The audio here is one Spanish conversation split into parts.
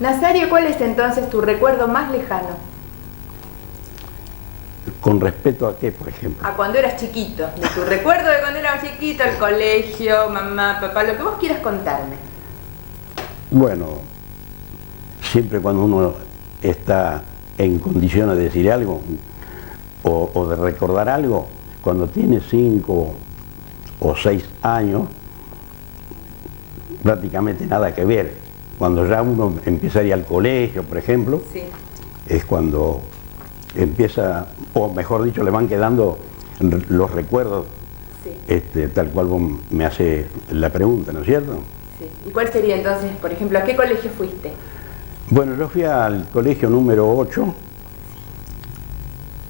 Nazario, ¿cuál es entonces tu recuerdo más lejano? ¿Con respeto a qué, por ejemplo? A cuando eras chiquito, de tu recuerdo de cuando eras chiquito, el colegio, mamá, papá, lo que vos quieras contarme. Bueno, siempre cuando uno está en condiciones de decir algo o de recordar algo, cuando tiene 5 o 6 años, prácticamente nada que ver. Cuando ya uno empieza a ir al colegio, por ejemplo, Sí. es cuando empieza, o mejor dicho, le van quedando los recuerdos, Sí. tal cual vos me hace la pregunta, ¿no es cierto? Sí. ¿Y cuál sería entonces, por ejemplo, a qué colegio fuiste? Bueno, yo fui al colegio número 8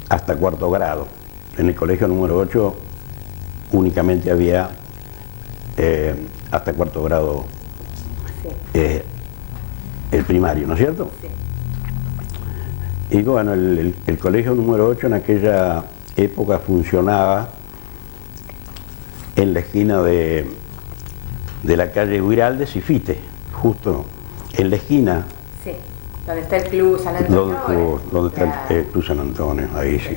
hasta 4º grado. En el colegio número 8 únicamente había hasta 4º grado Sí. el primario, ¿no es cierto? Sí. Y bueno, el colegio número 8 en aquella época funcionaba en la esquina de la calle Huiraldes y Fite, justo en la esquina Sí. ¿Dónde está el Club San Antonio? donde está el Club San Antonio, ahí sí.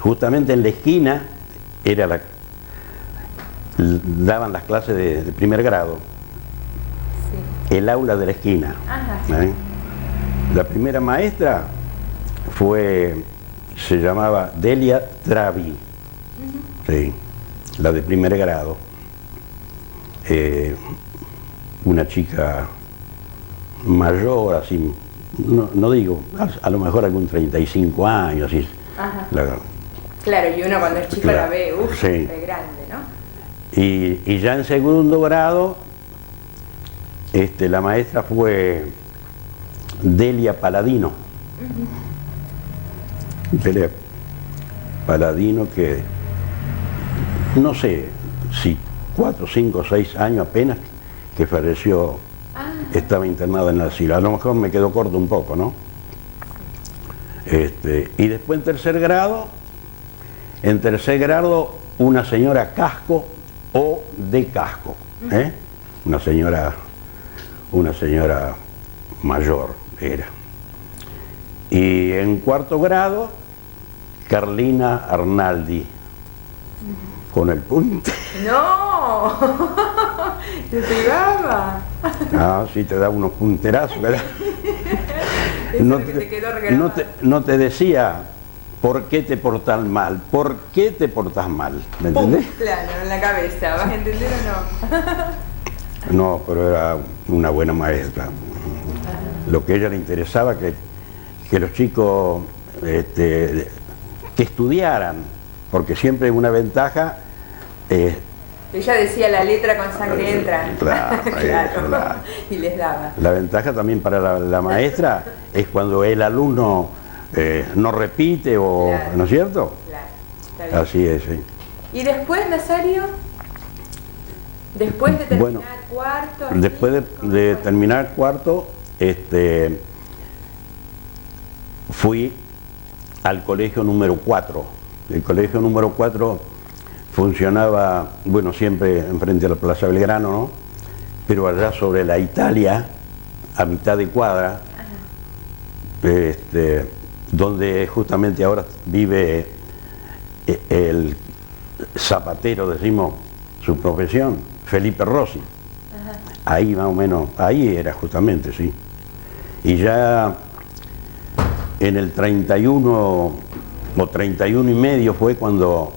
Justamente en la esquina daban las clases de primer grado, Sí. el aula de la esquina. Ajá. ¿Eh? La primera maestra se llamaba Delia Travi, sí, la de primer grado. Una chica mayor, así, no digo, a lo mejor algún 35 años, así. Ajá. Claro, y uno cuando es chico Claro, la ve, sí. de grande, ¿no? Y ya en segundo grado, la maestra fue Delia Paladino. Delia Paladino, que no sé si 4, 5, 6 años apenas que falleció, estaba internada en el asilo. A lo mejor me quedó corto un poco, ¿no? Y después en tercer grado, una señora Casco o de Casco, ¿eh? Una señora mayor era. Y en 4º grado, Carlina Arnaldi, con el punte. ¡No! ¡Te pegaba! Ah, sí, te da unos punterazos, ¿verdad? Eso que te quedó regalado. No te decía, ¿por qué te portás mal? ¿Por qué te portás mal? ¿Me entendés? Claro, en la cabeza, ¿vas a entender o no? No, pero era una buena maestra. Lo que a ella le interesaba que los chicos que estudiaran, porque siempre hay una ventaja. Ella decía la letra con sangre entra. Claro, Claro. Y les daba. La ventaja también para la maestra es cuando el alumno no repite, Claro. ¿no es cierto? Claro, está bien. Así es, sí. ¿Y después, Nazario? Después de terminar Bueno, cuarto. Después de terminar cuarto, fui al colegio número 4. El colegio número 4 funcionaba, bueno, siempre enfrente a la Plaza Belgrano, ¿no? Pero allá sobre la Italia, a mitad de cuadra, donde justamente ahora vive el zapatero, decimos, su profesión, Felipe Rossi. Ajá. Ahí más o menos, ahí era justamente, sí. Y ya en el 31 o 31 y medio fue cuando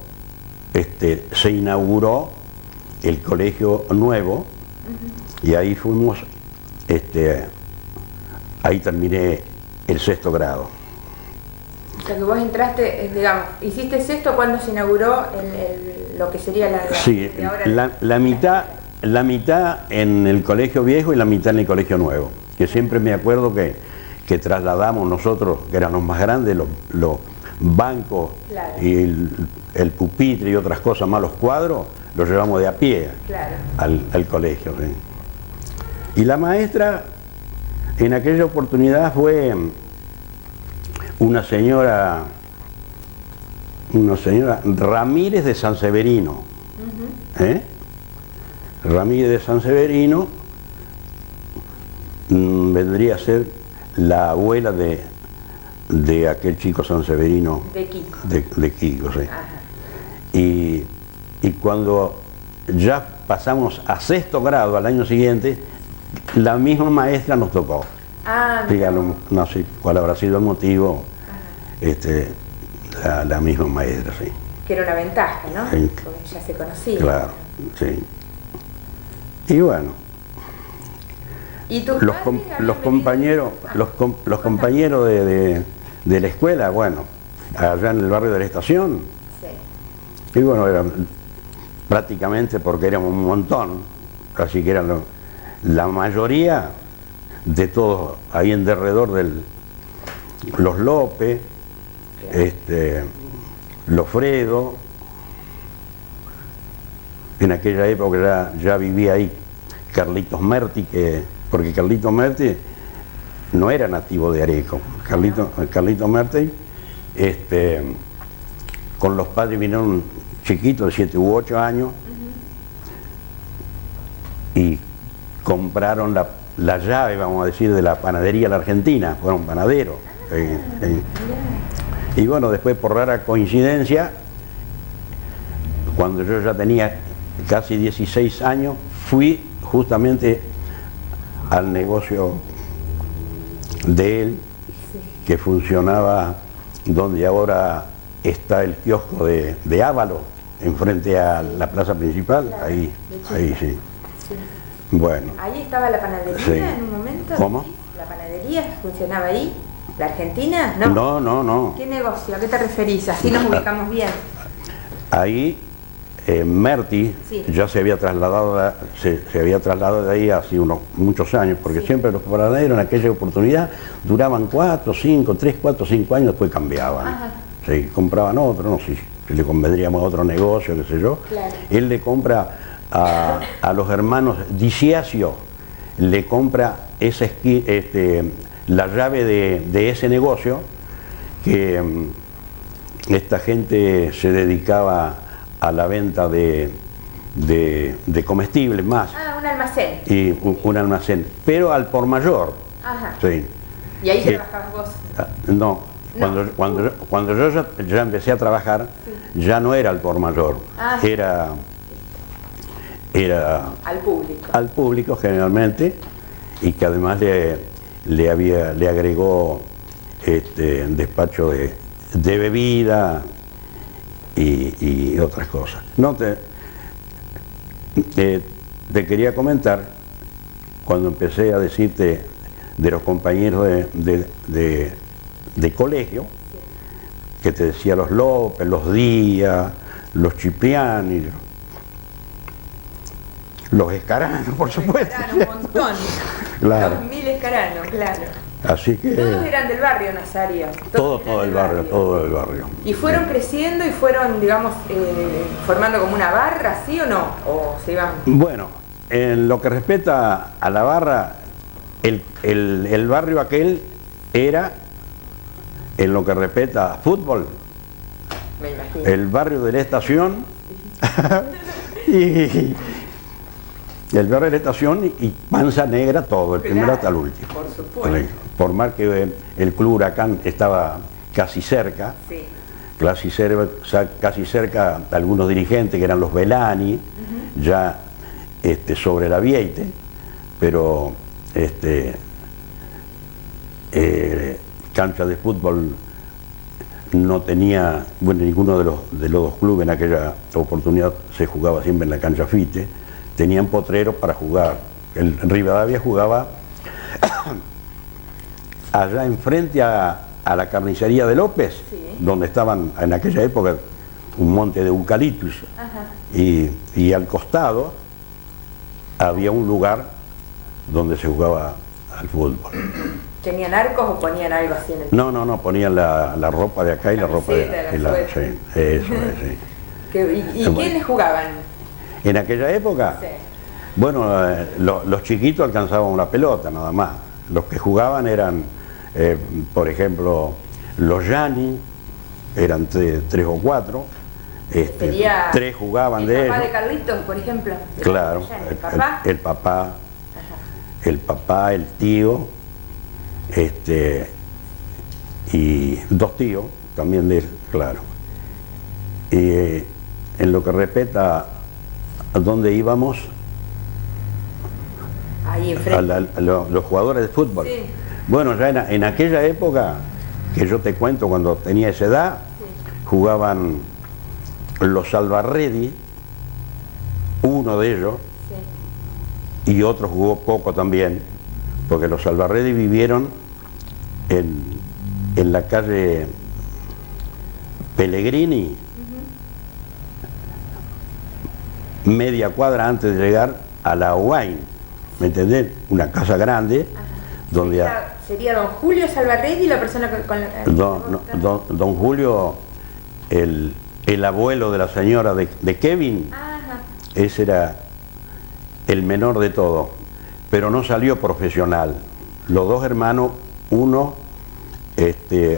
se inauguró el colegio nuevo, y ahí fuimos, ahí terminé el 6º grado. O sea que vos entraste, digamos, hiciste sexto cuando se inauguró lo que sería la... Sí, de ahora la mitad en el colegio viejo y la mitad en el colegio nuevo, que siempre me acuerdo que trasladamos nosotros, que eran los más grandes, los bancos, Claro. y el pupitre y otras cosas más, los cuadros, los llevamos de a pie, Claro. al colegio, ¿sí? Y la maestra en aquella oportunidad fue una señora Ramírez de San Severino. Ramírez de San Severino, vendría a ser la abuela de aquel chico sanseverino. De Kiko. De Kiko, sí. Ajá. Y cuando ya pasamos a 6º grado al año siguiente, la misma maestra nos tocó. Ah, Dígalo, no sé cuál habrá sido el motivo, ajá. la misma maestra, sí. Que era una ventaja, ¿no? Sí. Porque ya se conocía. Claro, sí. Y bueno, ¿Y tus los padres habían venido? compañeros, los compañeros de la escuela, bueno, allá en el barrio de la Estación, Sí. y bueno, eran prácticamente porque éramos un montón, así que eran la mayoría de todos ahí en derredor los López, los Fredo. En aquella época ya vivía ahí Carlitos Merti, porque Carlitos Merti no era nativo de Areco. Carlitos Merti, con los padres vinieron chiquitos de 7 u 8 años, y compraron la llave, vamos a decir, de la panadería La Argentina, fueron panaderos. Y bueno, después, por rara coincidencia, cuando yo ya tenía casi 16 años, fui justamente al negocio de él, que funcionaba donde ahora está el kiosco de Ávalo, enfrente a la plaza principal, Claro, ahí sí. Sí. Bueno. Ahí estaba la panadería Sí. en un momento. ¿Cómo? ¿La panadería funcionaba ahí? ¿La Argentina? No. ¿Qué negocio? ¿A qué te referís? Así nos ubicamos bien. Ahí Merti Sí. ya se había trasladado, se había trasladado de ahí hace muchos años, porque Sí. siempre los panaderos en aquella oportunidad duraban 4, 5, 3, 4, 5 años, después cambiaban. Ajá. Sí, compraban otro, no sé si le convendríamos a otro negocio, qué sé yo. Claro. Él le compra a los hermanos Diciasio, le compra la llave de ese negocio, que esta gente se dedicaba a la venta de comestibles más, Ah, un almacén. y un almacén, pero al por mayor. Ajá. Sí. ¿Y ahí Sí. trabajabas vos? No, No. cuando yo ya empecé a trabajar, ya no era al por mayor, Ah. era Al público. al público generalmente, y que además le agregó despacho de bebida y otras cosas. No te quería comentar, cuando empecé a decirte de los compañeros de colegio, que te decía los López, los Díaz, los Cipriani, los Escaranos, por supuesto. Escarano, un montón. Claro. 2000 escaranos, claro. Así que Todos eran del barrio, Nazario. todo eran el del barrio, todo el barrio. ¿Y fueron creciendo y fueron, digamos, formando como una barra, sí o no? ¿O se iban? Bueno, en lo que respecta a la barra, el barrio aquel era, en lo que respecta a fútbol, Me imagino. el barrio de la Estación, y el barrio de la Estación y Panza Negra, todo, el primero Claro, hasta el último. por supuesto. Por más que el Club Huracán estaba casi cerca, Sí. casi cerca algunos dirigentes que eran los Belani, ya sobre la Vieite, pero cancha de fútbol no tenía, bueno, ninguno de los dos clubes en aquella oportunidad se jugaba siempre en la cancha Fite, tenían potreros para jugar. El Rivadavia jugaba allá enfrente a la carnicería de López, Sí. donde estaban en aquella época un monte de eucaliptus, Ajá. y al costado había un lugar donde se jugaba al fútbol. ¿Tenían arcos o ponían algo así en el... No, ponían la ropa de acá y la ropa de camiseta, y la suéter. sí, eso es, sí. ¿Y Bueno. quiénes jugaban? En aquella época, Sí. bueno, los chiquitos alcanzaban una pelota nada más. Los que jugaban eran, por ejemplo, los Gianni, eran 3 o 4, Sería 3 jugaban de ¿El papá ellos. de Carlitos, por ejemplo? Claro, ¿El papá? el papá, Ajá. el papá, el tío, y dos tíos también de él, claro. Y en lo que respecta a dónde íbamos, Ahí enfrente. los jugadores de fútbol. Sí. Bueno, ya en aquella época, que yo te cuento, cuando tenía esa edad, jugaban los Albarredi, uno de ellos, Sí. y otro jugó poco también, porque los Albarredi vivieron en la calle Pellegrini, media cuadra antes de llegar a la Ugain, ¿me entendés? Una casa grande, donde... Sería don Julio Salvarredi la persona con la... Don Julio, el abuelo de la señora de Kevin, Ajá. ese era el menor de todo, pero no salió profesional. Los dos hermanos, uno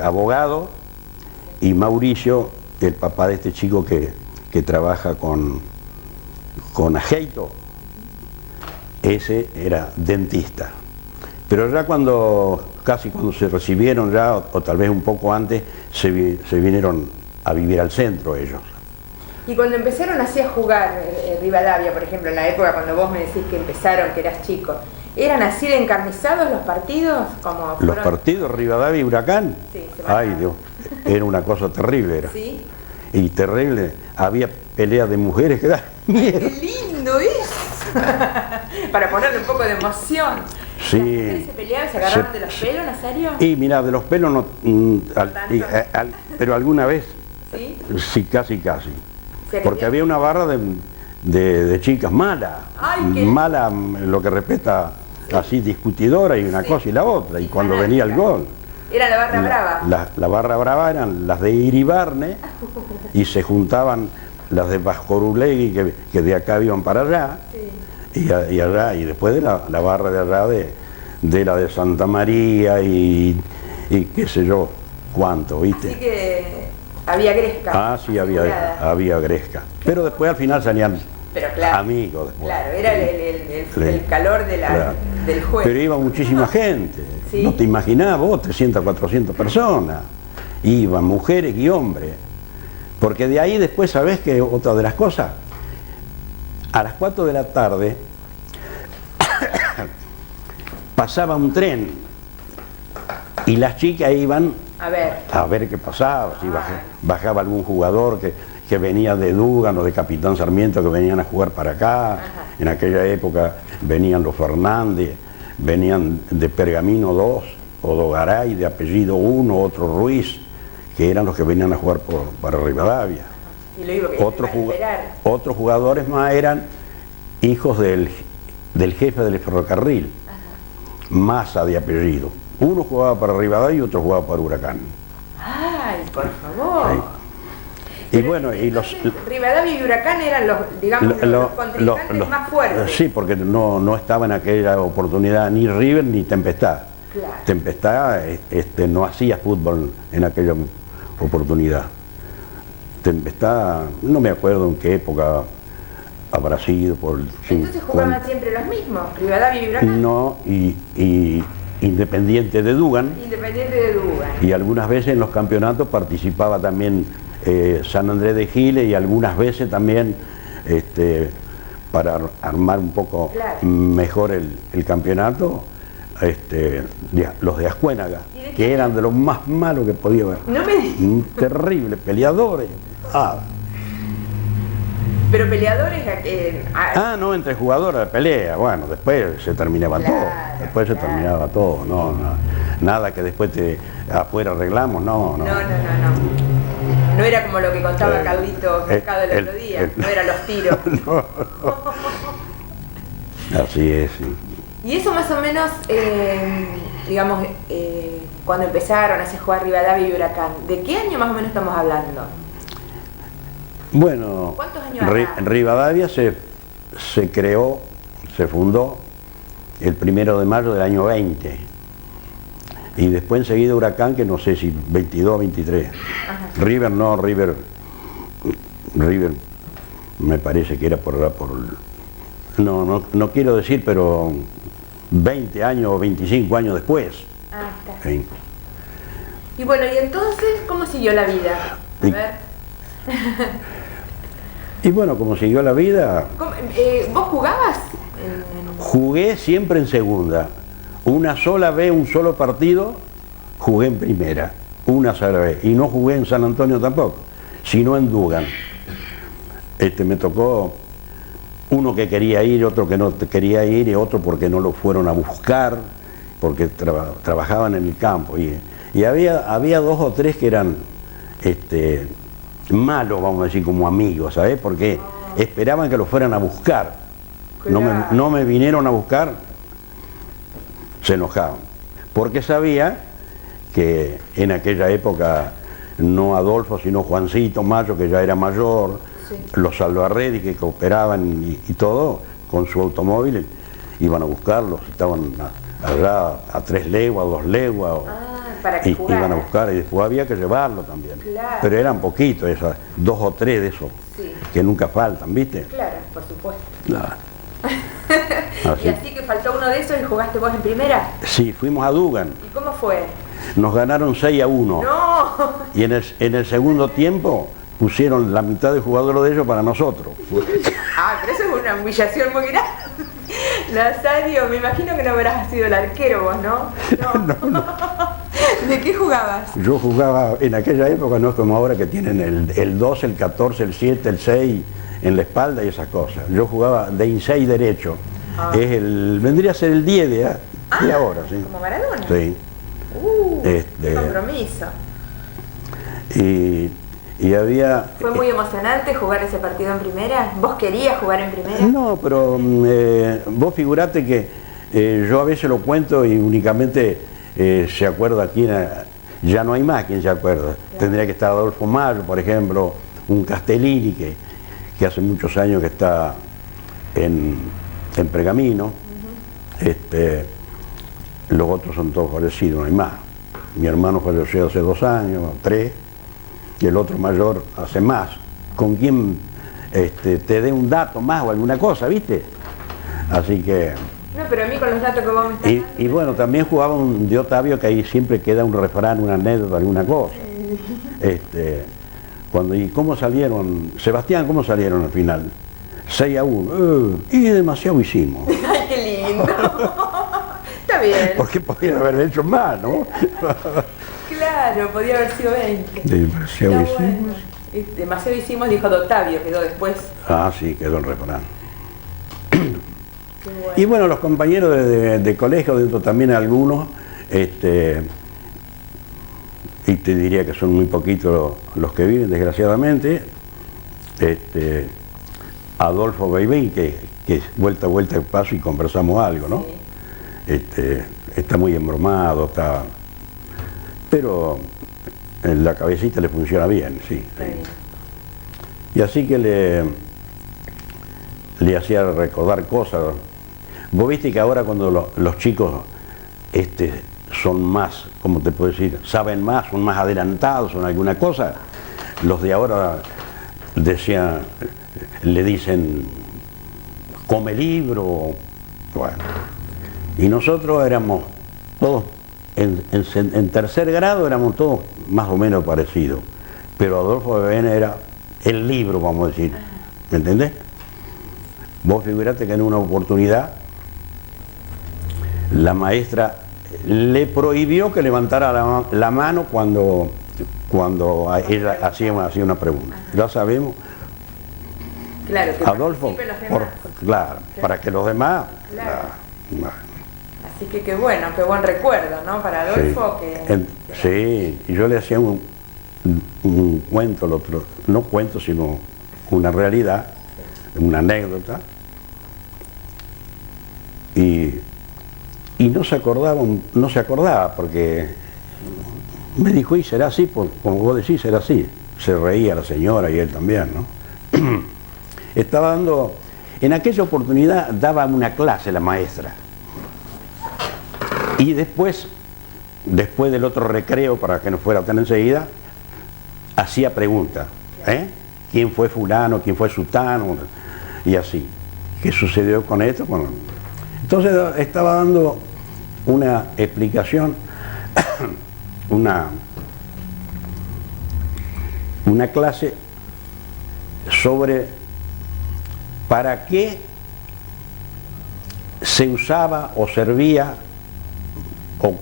abogado, y Mauricio, el papá de este chico que trabaja con Ajeito, ese era dentista. Pero ya casi cuando se recibieron ya, o tal vez un poco antes, se vinieron a vivir al centro ellos. Y cuando empezaron así a jugar Rivadavia, por ejemplo, en la época cuando vos me decís que empezaron, que eras chico, ¿eran así de encarnizados los partidos? Como Los partidos, Rivadavia y Huracán, Sí, ay Dios, era una cosa terrible. Era. ¿Sí? Y terrible, había peleas de mujeres que daban miedo. ¡Qué lindo es! Para ponerle un poco de emoción. Sí. ¿Las mujeres se peleaban, se agarraban de los pelos, Nazario? Y mira, de los pelos no, pero alguna vez, ¿Sí? sí, casi. O sea, que Porque había una barra de chicas malas, Ay, qué- mala en lo que respecta así discutidora y una Sí. cosa y la otra, y Y cuando venía el fanática. gol. Era la barra brava. La barra brava eran las de Iribarne y se juntaban las de Bajcorulegui que de acá iban para allá, Sí. y allá, y después de la barra de allá de la de Santa María y qué sé yo cuánto, ¿viste? Así que había gresca. Ah, sí, había gresca. Pero después al final salían Pero claro, amigos. Después. claro, era el Sí. calor Claro. del juego. Pero iba muchísima gente. Sí. No te imaginabas vos, 300, 400 personas. Iban mujeres y hombres. Porque de ahí después, ¿sabés qué? Otra de las cosas. A las 4 de la tarde pasaba un tren y las chicas iban A ver, qué pasaba, si bajaba algún jugador que venía de Dugan o de Capitán Sarmiento, que venían a jugar para acá. Ajá. En aquella época venían los Fernández, venían de Pergamino 2 o Dogaray, de apellido 1, otro Ruiz, que eran los que venían a jugar para Rivadavia. y lo iba a esperar. Otros jugadores más eran hijos del jefe del ferrocarril, Massa de apellido. Uno jugaba para Rivadavia y otro jugaba para Huracán. Ay, por favor. Sí. Y Pero bueno, y los... entonces, Rivadavia y Huracán eran los, digamos, los contrincantes más fuertes. Sí, porque no estaba en aquella oportunidad ni River ni Tempestad. Claro. Tempestad no hacía fútbol en aquella oportunidad. Tempestad, no me acuerdo en qué época habrá sido, por el Entonces jugaban siempre los mismos, Rivadavia y Huracán. No, y Independiente de Dugan, Independiente de Dugan. y algunas veces en los campeonatos participaba también San Andrés de Giles, y algunas veces también para armar un poco Claro. mejor el campeonato, los de Ascuénaga, ¿Y de qué? que eran de los más malos que podía haber. No me Terribles, peleadores. Pero peleadores... No, entre jugadores de pelea, bueno, después se terminaba Claro, todo, después se claro. terminaba todo, no, nada que después afuera arreglamos, no. No. No era como lo que contaba Eh, Carlito Mercado el otro día, no eran los tiros. Así es, sí. Y eso más o menos, digamos, cuando empezaron a jugar Rivadavia y Huracán, ¿de qué año más o menos estamos hablando? Bueno, ¿Cuántos años atrás? Rivadavia se creó, se fundó el 1 de mayo del año 20. Y después enseguida Huracán, que no sé si 22 o 23. Ajá. River no, River me parece que era no quiero decir, pero 20 años o 25 años después. Ah, está. ¿Sí? Y bueno, y entonces, ¿cómo siguió la vida? A Y- ver. Y bueno, como siguió la vida, ¿Vos jugabas? jugué siempre en segunda. Una sola vez, un solo partido, jugué en primera. Una sola vez. Y no jugué en San Antonio tampoco, sino en Dugan. Me tocó uno que quería ir, otro que no quería ir, y otro porque no lo fueron a buscar, porque trabajaban en el campo. Y había dos o tres que eran malos, vamos a decir, como amigos, ¿sabes? Porque esperaban que lo fueran a buscar. Claro. No me vinieron a buscar, se enojaban. Porque sabía que en aquella época no Adolfo, sino Juancito Mayo, que ya era mayor, Sí. los Albarredi que cooperaban y todo, con su automóvil, iban a buscarlos, estaban allá a 3 leguas, 2 leguas. Para que Y jugara. iban a buscar y después había que llevarlo también. Claro. Pero eran poquitos, esas 2 o 3 de esos, Sí. que nunca faltan, ¿viste? Claro, por supuesto. Claro. Y así que faltó uno de esos y jugaste vos en primera. Sí, fuimos a Dugan, ¿Y cómo fue? nos ganaron 6-1. ¡No! Y en el segundo tiempo pusieron la mitad de jugadores de ellos para nosotros. Ah, pero eso es una humillación muy grande. Nazario, me imagino que no habrás sido el arquero vos, ¿no? No. ¿De qué jugabas? Yo jugaba en aquella época, no es como ahora que tienen el 12, el 14, el 7, el 6 en la espalda y esas cosas. Yo jugaba de inside derecho. Vendría a ser el 10 de ahora, ¿sí? ¿Como Maradona? Sí. Qué compromiso. Y había... ¿Fue muy emocionante jugar ese partido en primera? ¿Vos querías jugar en primera? No, pero vos figurate que yo a veces lo cuento y únicamente se acuerda quién, ya no hay más quien se acuerda. Claro. Tendría que estar Adolfo Mayo, por ejemplo, un Castellini que hace muchos años que está en Pergamino. Los otros son todos fallecidos, no hay más. Mi hermano falleció hace 2 años, 3, y el otro mayor hace más. ¿Con quien te dé un dato más o alguna cosa, viste? Así que... No, pero a mí con los datos que vos me estás dando... Y bueno, también jugaba un de Otavio, que ahí siempre queda un refrán, una anécdota, alguna cosa. ¿Y cómo salieron? Sebastián, ¿cómo salieron al final? 6-1. Y demasiado hicimos. ¡Ay, qué lindo! Está bien. Porque podían haber hecho más, ¿no? Claro, podía haber sido 20. Demasiado Está hicimos. bueno. Demasiado hicimos, dijo de Octavio, quedó después. Ah, sí, quedó el refrán. Qué bueno. Y bueno, los compañeros de colegio, dentro también algunos, y te diría que son muy poquitos los que viven, desgraciadamente. Adolfo Beibín, que vuelta a vuelta paso y conversamos algo, ¿no? Sí. Está muy embromado, pero en la cabecita le funciona bien, sí. Está bien. Y así que le hacía recordar cosas. Vos viste que ahora cuando los chicos son más, ¿cómo te puedo decir? Saben más, son más adelantados en alguna cosa. Los de ahora le dicen, come libro. Bueno. Y nosotros éramos todos, en tercer grado éramos todos más o menos parecidos. Pero Adolfo Bebena era el libro, vamos a decir. ¿Me entendés? Vos figurate que en una oportunidad la maestra le prohibió que levantara la mano cuando ella hacía una pregunta. Ya sabemos, Claro, que Adolfo, participen los demás. claro, para que los demás... Claro. Bueno, Así que qué bueno, qué buen recuerdo, ¿no? Para Adolfo, sí, y yo le hacía un cuento, no cuento, sino una realidad, una anécdota, y no se acordaba, porque me dijo, y será así, como vos decís, será así. Se reía la señora y él también, ¿no? Estaba dando, en aquella oportunidad daba una clase la maestra. Y después del otro recreo, para que no fuera tan enseguida, hacía preguntas. ¿Quién fue fulano? ¿Quién fue sutano? Y así. ¿Qué sucedió con esto? Bueno, Entonces estaba dando una explicación, una clase sobre para qué se usaba o servía o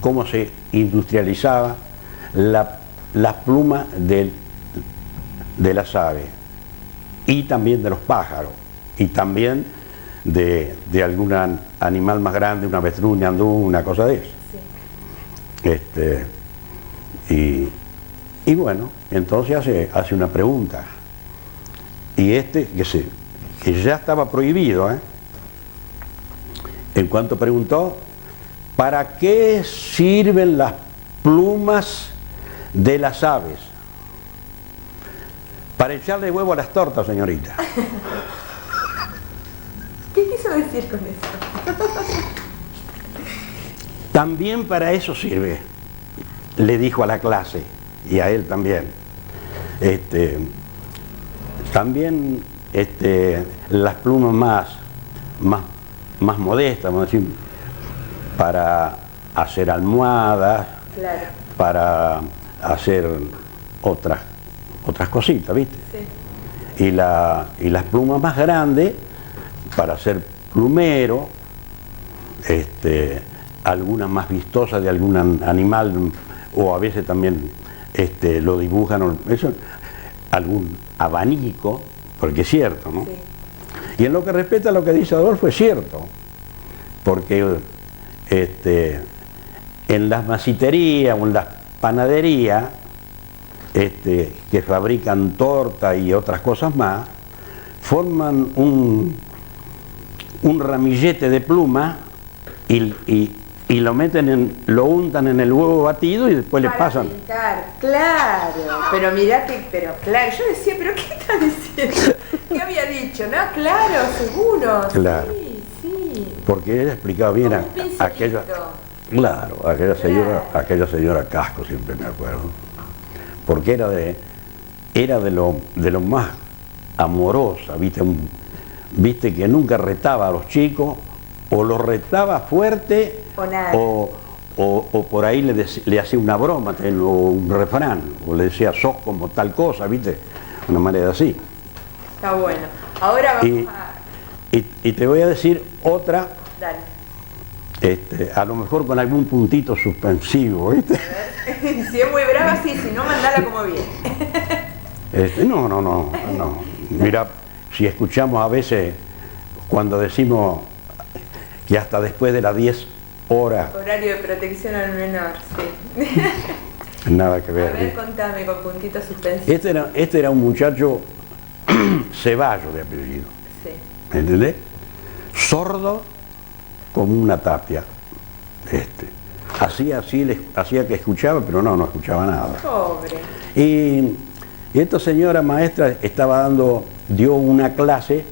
cómo se industrializaba las plumas de las aves y también de los pájaros y también de algún animal más grande, una avestruz, un ñandú, una cosa de eso. Sí. Y bueno, entonces hace una pregunta. Y que ya estaba prohibido, en cuanto preguntó, ¿para qué sirven las plumas de las aves? Para echarle huevo a las tortas, señorita. ¿Qué quiso decir con eso? También para eso sirve, le dijo a la clase, y a él también. También las plumas más modestas, vamos a decir, para hacer almohadas, claro, para hacer otras cositas, ¿viste? Sí. Y las plumas más grandes para hacer plumero, algunas más vistosas de algún animal, o a veces también lo dibujan, eso, algún abanico, porque es cierto, ¿no? Sí. Y en lo que respecta a lo que dice Adolfo, es cierto, porque en las masiterías o en las panaderías que fabrican torta y otras cosas más, forman un ramillete de pluma y lo lo untan en el huevo batido y después le pasan. Pintar, claro, pero mirá pero claro, yo decía, pero ¿qué está diciendo? ¿Qué había dicho? No, claro, seguro. Claro. Sí. Porque ella explicaba bien aquella señora Casco, siempre me acuerdo. Porque era de lo más amorosa, viste que nunca retaba a los chicos, o los retaba fuerte, o por ahí le hacía una broma, o un refrán, o le decía, sos como tal cosa, viste, una manera así. Está bueno. Ahora vamos y te voy a decir otra. Dale. A lo mejor con algún puntito suspensivo, ¿viste? Si es muy brava, sí, si no, mandala como bien. No. Mira, si escuchamos a veces cuando decimos que hasta después de las 10 horas... Horario de protección al menor, sí. Nada que ver. A ver, contame con puntitos suspensivos. Este era un muchacho Ceballos de apellido. Sí. ¿Me entendés? Sordo como una tapia. Hacía que escuchaba, pero no escuchaba nada. Pobre. Y esta señora maestra dio una clase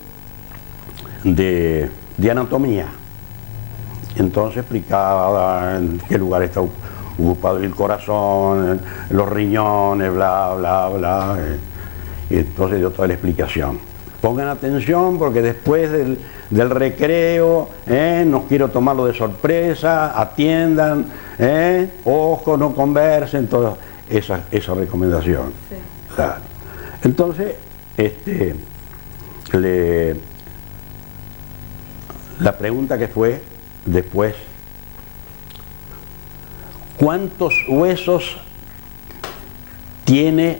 de anatomía. Entonces explicaba en qué lugar está ocupado el corazón, los riñones, bla, bla, bla. Y entonces dio toda la explicación. Pongan atención porque después del recreo, no quiero tomarlo de sorpresa, atiendan, ojo, no conversen, toda esa recomendación. Sí. Claro. Entonces, la pregunta que fue después, ¿cuántos huesos tiene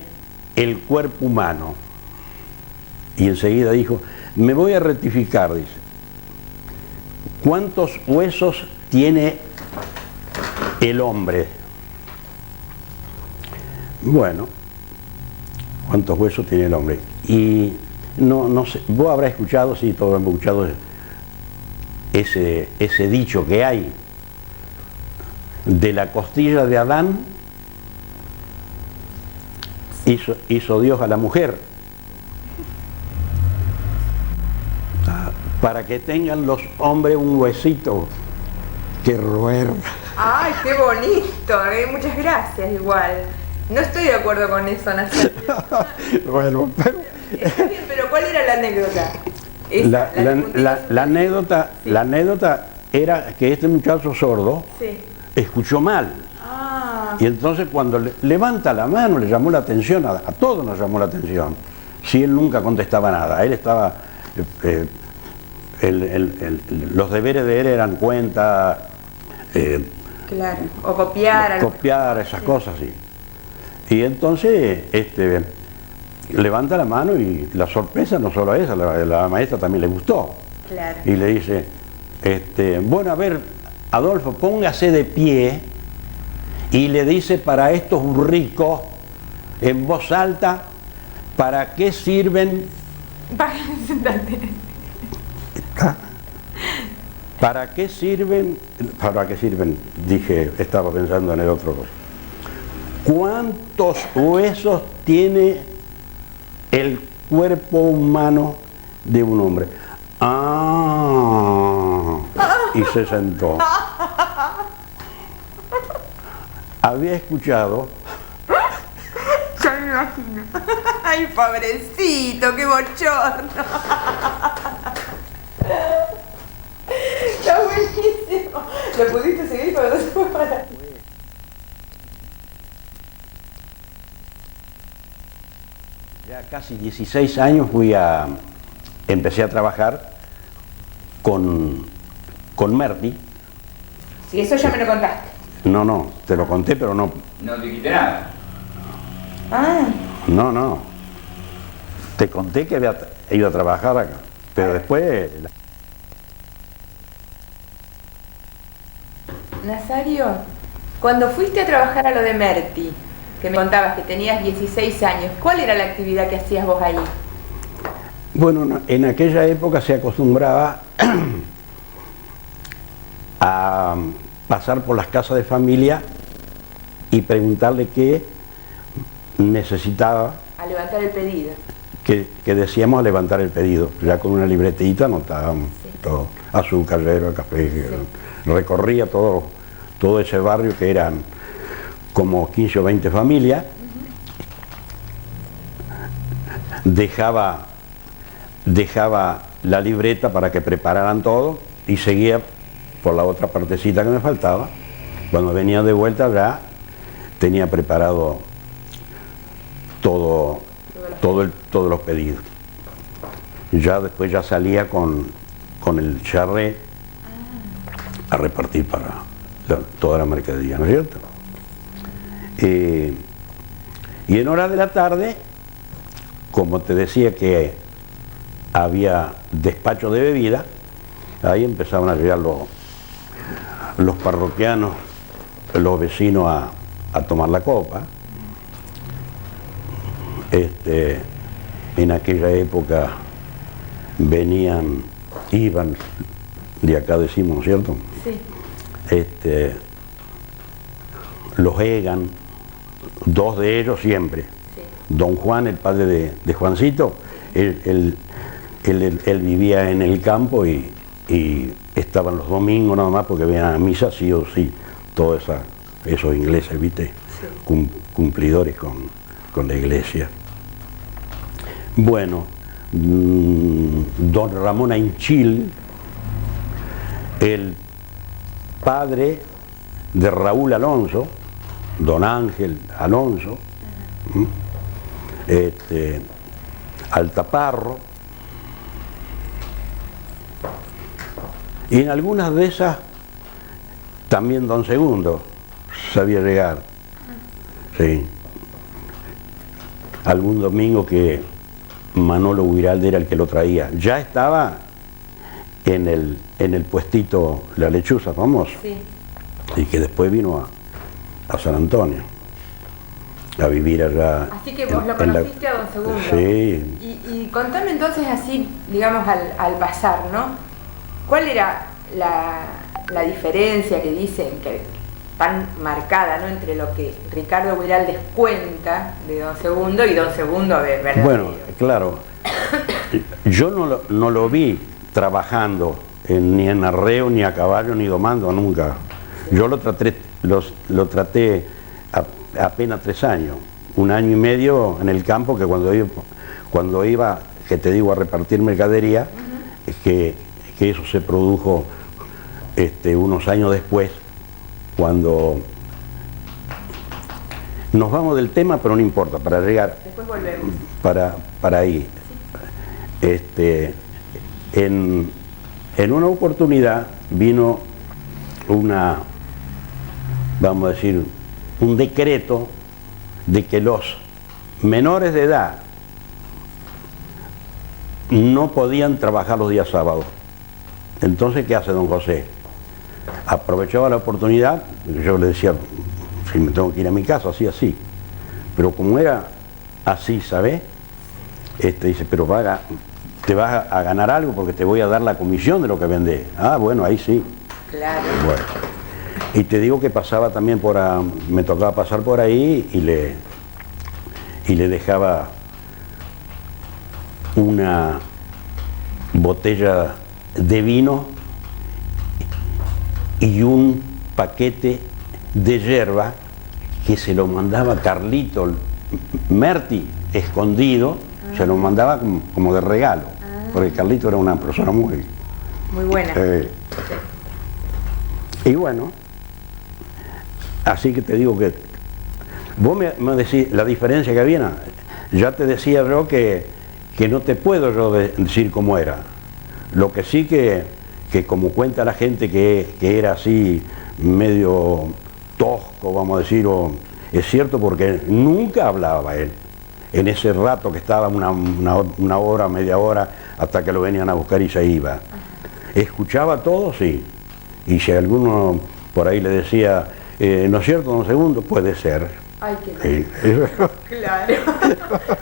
el cuerpo humano? Y enseguida dijo, me voy a rectificar, dice. ¿Cuántos huesos tiene el hombre? Bueno, ¿cuántos huesos tiene el hombre? Y no sé, vos habrás escuchado, sí, todos hemos escuchado ese dicho que hay, de la costilla de Adán hizo Dios a la mujer, para que tengan los hombres un huesito que roer. ¡Ay, qué bonito! Muchas gracias, igual. No estoy de acuerdo con eso, Nacho. Bueno, pero... Está bien, pero ¿cuál era la anécdota? La anécdota, sí. La anécdota era que este muchacho sordo Sí. escuchó mal. Ah, Y entonces cuando levanta la mano le llamó la atención, a todos nos llamó la atención. Si él nunca contestaba nada, él estaba, los deberes de él eran cuenta, claro. O copiar algo. copiar, esas cosas, sí. Y entonces levanta la mano y la sorpresa no solo a esa, la maestra también le gustó. Claro. Y le dice, bueno, a ver, Adolfo, póngase de pie, y le dice para estos burricos en voz alta, ¿para qué sirven? Sentate. ¿Para qué sirven? ¿Para qué sirven? Dije, estaba pensando en el otro. ¿Cuántos huesos tiene el cuerpo humano de un hombre? Ah, y se sentó. Había escuchado. Ya me imagino. Ay, pobrecito, qué bochorno. Está buenísimo. ¿Lo pudiste seguir cuando se fue para? Ya casi 16 años empecé a trabajar con Merti. Sí, eso ya me lo contaste. No, te lo conté, pero no. No te quité nada. Ah, No. Te conté que había ido a trabajar acá, pero después. Nazario, cuando fuiste a trabajar a lo de Merti, que me contabas que tenías 16 años, ¿cuál era la actividad que hacías vos ahí? Bueno, en aquella época se acostumbraba a pasar por las casas de familia y preguntarle qué necesitaba, A levantar el pedido. que decíamos a levantar el pedido. Ya con una libretita anotábamos todo, azúcar, yerba, café, recorría todo ese barrio que eran como 15 o 20 familias, dejaba la libreta para que prepararan todo y seguía por la otra partecita que me faltaba. Cuando venía de vuelta ya tenía preparado todos los pedidos. Ya después ya salía con el charré a repartir para toda la mercadería, ¿no es cierto? Y en horas de la tarde, como te decía que había despacho de bebida, ahí empezaban a llegar los parroquianos, los vecinos a tomar la copa. En aquella época iban, de acá decimos, ¿cierto? Sí. Los Egan, dos de ellos siempre. Sí. Don Juan, el padre de Juancito, él vivía en el campo y estaban los domingos nada más porque venían a misa sí o sí, todos esos ingleses, ¿viste? Sí. Cumplidores con la iglesia. Bueno, don Ramón Ainchil, el padre de Raúl Alonso, don Ángel Alonso, Altaparro, y en algunas de esas también don Segundo sabía llegar, sí. Algún domingo que Manolo Huiralde era el que lo traía, ya estaba en el puestito La Lechuza famoso, Sí. y que después vino a San Antonio a vivir allá. Así que vos lo conociste a don Segundo. Sí. Y contame entonces así, digamos, al pasar, ¿no? ¿Cuál era la diferencia que dicen, que tan marcada, ¿no?, entre lo que Ricardo Huiraldes cuenta de don Segundo y don Segundo de verdad? Bueno, claro, yo no lo vi trabajando ni en arreo, ni a caballo, ni domando, nunca. Yo lo traté apenas 3 años, 1 año y medio en el campo, que cuando iba, que te digo, a repartir mercadería, que eso se produjo unos años después, cuando nos vamos del tema, pero no importa, para llegar, después volvemos. Para ahí. En una oportunidad vino vamos a decir, un decreto de que los menores de edad no podían trabajar los días sábados. Entonces, ¿qué hace don José? Aprovechaba la oportunidad, yo le decía, si me tengo que ir a mi casa, así. Pero como era así, ¿sabes? Dice, pero te vas a ganar algo porque te voy a dar la comisión de lo que vendés. Ah, bueno, ahí sí. Claro. Bueno. Y te digo que pasaba también me tocaba pasar por ahí y le dejaba una botella de vino y un paquete de yerba que se lo mandaba Carlito Merti, escondido, se lo mandaba como de regalo, porque Carlito era una persona muy buena. Y bueno, así que te digo que vos me decís la diferencia que había. Ya te decía yo que no te puedo yo decir cómo era. Lo que sí que como cuenta la gente que era así medio tosco, vamos a decir, es cierto, porque nunca hablaba él. En ese rato que estaba una hora, media hora, hasta que lo venían a buscar y se iba. Escuchaba todo, sí. Y si alguno por ahí le decía, ¿no es cierto, don Segundo? Puede ser. Ay, qué lindo. Claro.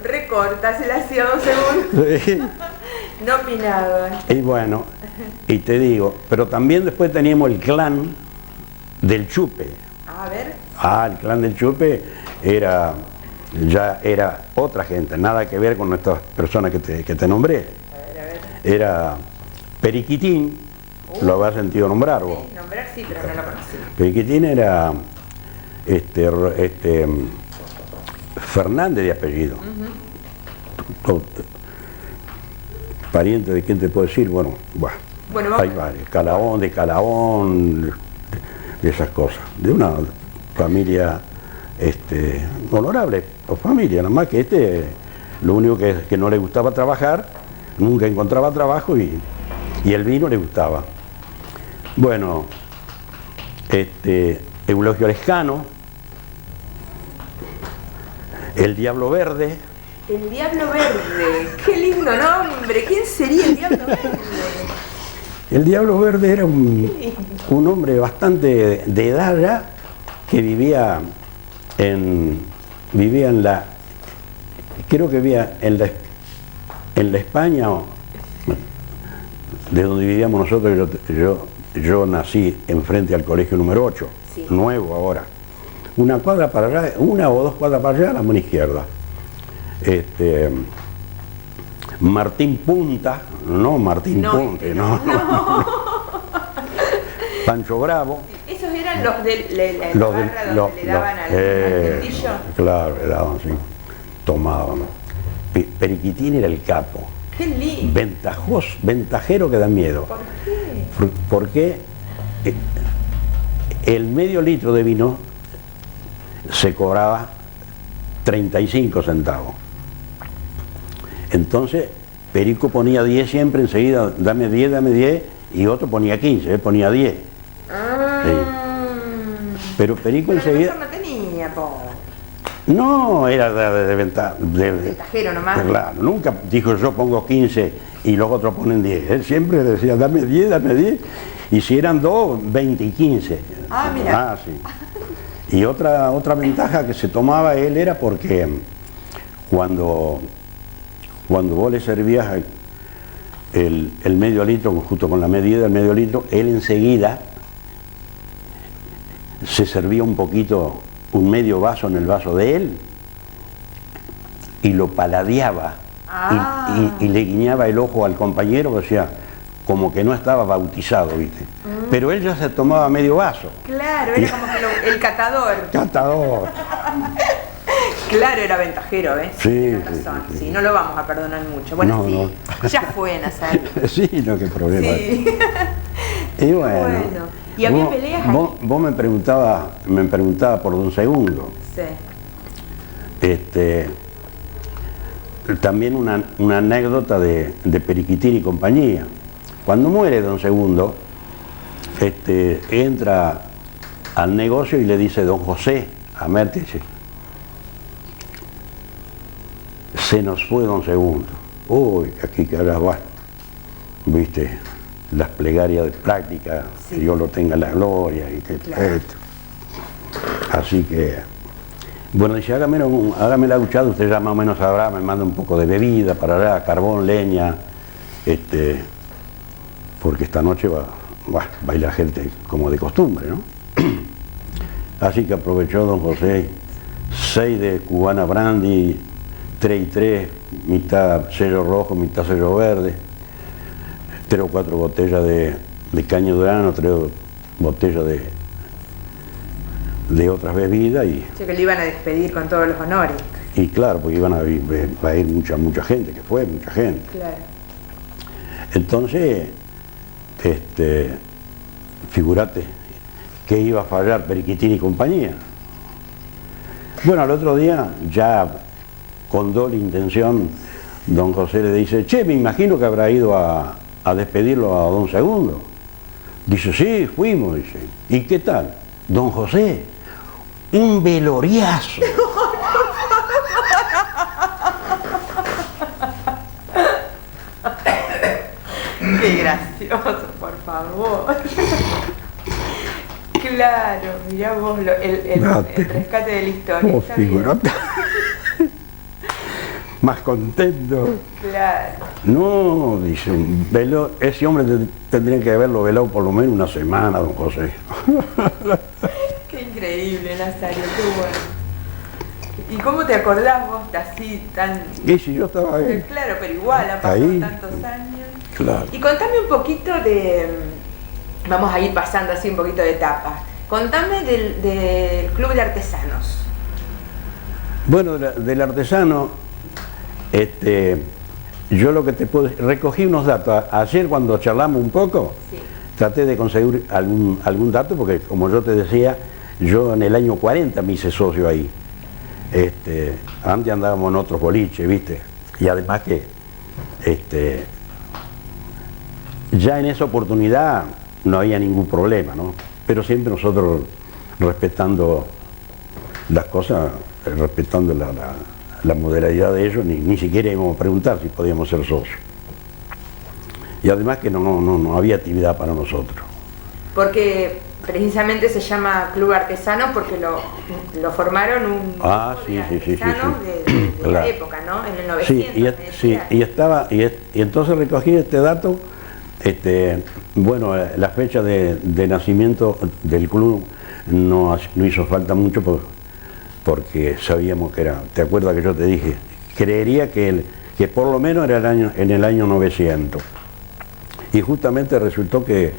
Recorta, se la hacía don Segundo. Sí. No opinaba. Y bueno, y te digo, pero también después teníamos el clan del Chupe. A ver. El clan del Chupe ya era otra gente, nada que ver con estas personas que te nombré. A ver. Era Periquitín, lo habrás sentido nombrar vos. Sí, nombrar sí, pero no lo conocí. Periquitín era Fernández de apellido. Pariente de quién te puedo decir, bueno, hay varios, Calahón, de esas cosas, de una familia honorable, o familia, nada más que lo único que no le gustaba trabajar, nunca encontraba trabajo y el vino le gustaba. Bueno, Eulogio Lescano, el Diablo Verde. El Diablo Verde, qué lindo nombre. ¿Quién sería el Diablo Verde? El Diablo Verde era un hombre bastante de edad ya, que vivía en la España, de donde vivíamos nosotros. Yo nací enfrente al colegio número 8, sí. Nuevo ahora. Una cuadra para allá, una o dos cuadras para allá, a la mano izquierda. Martín Punta, no Martín Ponte, no. Pancho Bravo. ¿Esos eran los de la barra donde le daban al tintillo? Claro, le daban, sí. Tomaban. Periquitín era el capo. ¡Qué lindo! Ventajero que da miedo. ¿Por qué? Porque el medio litro de vino se cobraba 35 centavos. Entonces, Perico ponía 10 siempre, enseguida, dame 10, y otro ponía 15, él ponía 10. Sí. Pero Perico enseguida... no tenía, po. No, era de ventajero nomás. Claro, nunca dijo yo pongo 15 y los otros ponen 10. Él siempre decía, dame 10, y si eran 2, 20 y 15. Ah, mira. Sí. Y otra ventaja que se tomaba él era porque cuando vos le servías el medio litro, justo con la medida del medio litro, él enseguida se servía un poquito, un medio vaso en el vaso de él, y lo paladeaba, y le guiñaba el ojo al compañero, o sea, como que no estaba bautizado, ¿viste? Pero él ya se tomaba medio vaso. Claro, era como que el catador. Catador. Claro, era ventajero, ¿eh? Sí, Tienes razón. Sí, no lo vamos a perdonar mucho. Bueno, No, sí, no. ya fue, Nazario. Sí, no, qué problema. Sí. Y bueno, Bueno. ¿Y había vos, peleas ahí? vos me preguntaba por Don Segundo. Sí. También una anécdota de Periquitín y compañía. Cuando muere Don Segundo, entra al negocio y le dice Don José a Merti, dice, se nos fue Don Segundo. Uy, aquí que ahora va, viste, las plegarias de práctica, Sí. que Dios lo tenga en la gloria y que Claro. esto. Así que, bueno, dice, hágame la duchada, usted ya más o menos sabrá, me manda un poco de bebida para allá, carbón, leña, porque esta noche va a ir la gente como de costumbre, ¿no? Así que aprovechó Don José 6 de cubana brandy, 3 y 3, mitad sello rojo, mitad sello verde, 3 o 4 botellas de caña durano, 3 botellas de otras bebidas O sea que le iban a despedir con todos los honores. y claro, porque va a ir mucha gente, que fue mucha gente. Claro. Entonces, figúrate que iba a fallar Periquitín y compañía. Bueno, al otro día, ya con doble intención, Don José le dice, che, me imagino que habrá ido a despedirlo a Don Segundo. Dice, sí, fuimos, dice. ¿Y qué tal? Don José, un veloriazo. Qué gracioso, por favor. Claro, mirá vos el rescate de la historia. Vos Está bien. figurate. Más contento. Claro. No, dice, ese hombre tendría que haberlo velado por lo menos una semana, Don José. Qué increíble, Nazario, qué bueno. ¿Y cómo te acordás vos así tan... Y si yo estaba ahí. Claro, pero igual, han pasado Ahí. tantos años. Claro. Y contame un poquito de... Vamos a ir pasando así un poquito de etapas. Contame del Club de Artesanos. Bueno, del artesano, yo lo que te puedo recogí unos datos. Ayer cuando charlamos un poco, Sí. traté de conseguir algún dato, porque como yo te decía, yo en el año 40 me hice socio ahí. Antes andábamos en otros boliches, ¿viste? Y además que ya en esa oportunidad no había ningún problema, ¿no? Pero siempre nosotros respetando las cosas, respetando la modernidad de ellos, ni siquiera íbamos a preguntar si podíamos ser socios. Y además que no había actividad para nosotros. Porque precisamente se llama Club Artesanos porque lo formaron un grupo Sí, de sí, artesanos de claro. la época, ¿no? En el Sí, 900. y entonces recogí este dato, bueno, la fecha de nacimiento del club no hizo falta mucho porque sabíamos que era, ¿te acuerdas que yo te dije? Creería que por lo menos era en el año 900. Y justamente resultó que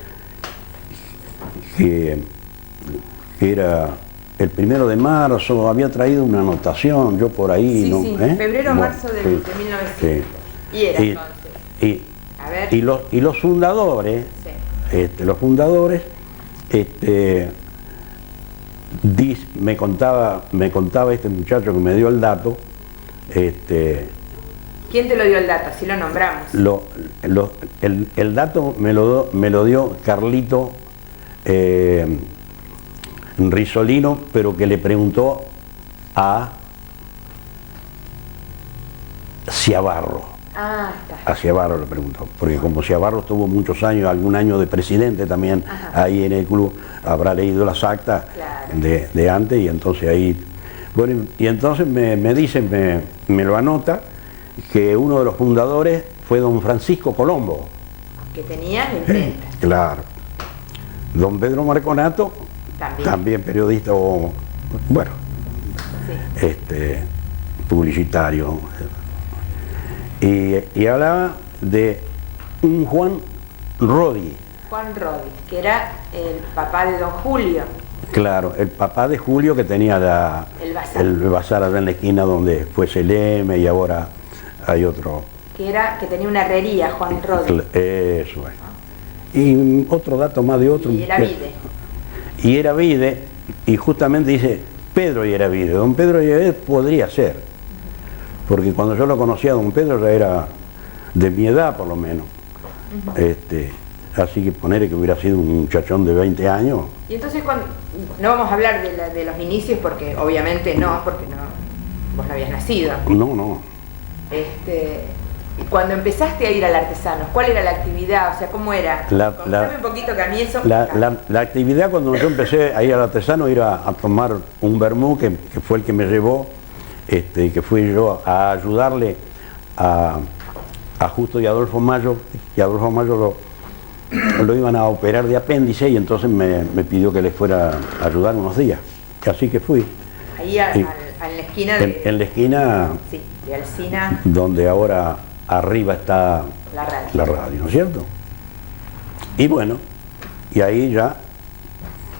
era el 1 de marzo, había traído una anotación, yo por ahí, Sí, ¿no? sí, ¿Eh? febrero, Bueno, marzo de sí, 1900. sí. Y era Y- entonces. A ver. Y los fundadores, Sí. los fundadores, me contaba este muchacho que me dio el dato, ¿Quién te lo dio el dato? Así lo nombramos. el dato me lo dio Carlito Risolino, pero que le preguntó a Ciabarro. Ah, está. A Ciabarro le preguntó, porque como Ciabarro estuvo muchos años, algún año de presidente también Ajá. ahí en el club, habrá leído las actas Claro. de antes y entonces ahí... Bueno, y entonces me dicen, me lo anota, que uno de los fundadores fue don Francisco Colombo. Que tenían la imprenta. Claro. Don Pedro Marconato, También. periodista, bueno, Sí. publicitario. Y hablaba de un Juan Rodi. Juan Rodis, que era el papá de don Julio. Claro, el papá de Julio que tenía el bazar allá en la esquina donde fue Seleme y ahora hay otro. Que tenía una herrería, Juan Rodríguez. Eso es. Y otro dato más de otro. Y era vide. Y era vide, y justamente dice Pedro y era vide. Don Pedro y era podría ser. Porque cuando yo lo conocía, don Pedro ya era de mi edad por lo menos. Así que ponerle que hubiera sido un muchachón de 20 años. Y entonces no vamos a hablar de los inicios porque obviamente no, porque vos no habías nacido. No. Cuando empezaste a ir al Artesanos, ¿cuál era la actividad? O sea, ¿cómo era? Contame un poquito que a mí eso... La actividad cuando yo empecé a ir al Artesano era a tomar un vermú que fue el que me llevó, que fui yo a ayudarle a Justo y Adolfo Mayo, y Adolfo Mayo lo iban a operar de apéndice y entonces me pidió que les fuera a ayudar unos días. Así que fui. Ahí en la esquina de... En la esquina... Sí, de Alsina. Donde ahora arriba está la radio, ¿no es cierto? Y bueno, y ahí ya,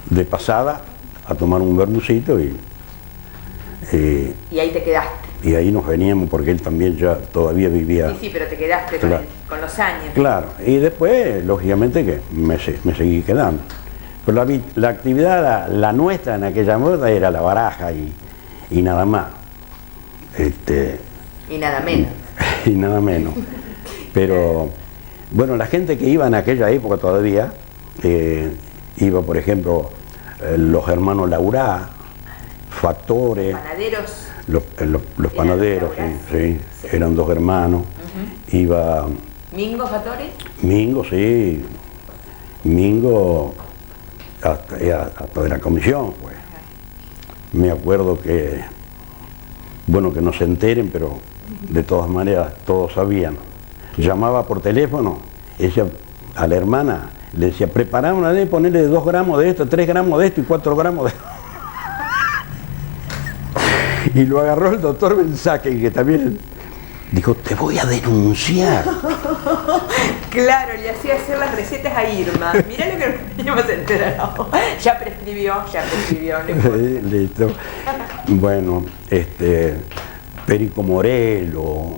de pasada, a tomar un vermucito y ahí te quedaste. Y ahí nos veníamos porque él también ya todavía vivía. Sí, pero te quedaste claro, con los años. Claro, y después, lógicamente, que me seguí quedando. Pero la actividad, la nuestra en aquella moda era la baraja y nada más. Y nada menos. Y nada menos. Pero, bueno, la gente que iba en aquella época todavía, iba, por ejemplo, los hermanos Laurá, Factores. Panaderos. Los panaderos, sí, eran dos hermanos. Iba... ¿Mingo Factores? Mingo, sí. Mingo hasta de la comisión, pues. Me acuerdo que, bueno, que no se enteren, pero de todas maneras todos sabían. Llamaba por teléfono, ella a la hermana le decía, prepará una vez, ponerle 2 gramos de esto, 3 gramos de esto y 4 gramos de esto. Y lo agarró el doctor Benzaque, que también dijo, te voy a denunciar. Claro, le hacía hacer las recetas a Irma. Mirá lo que nos teníamos enterado. Ya prescribió. Listo. Bueno, Perico Morelo,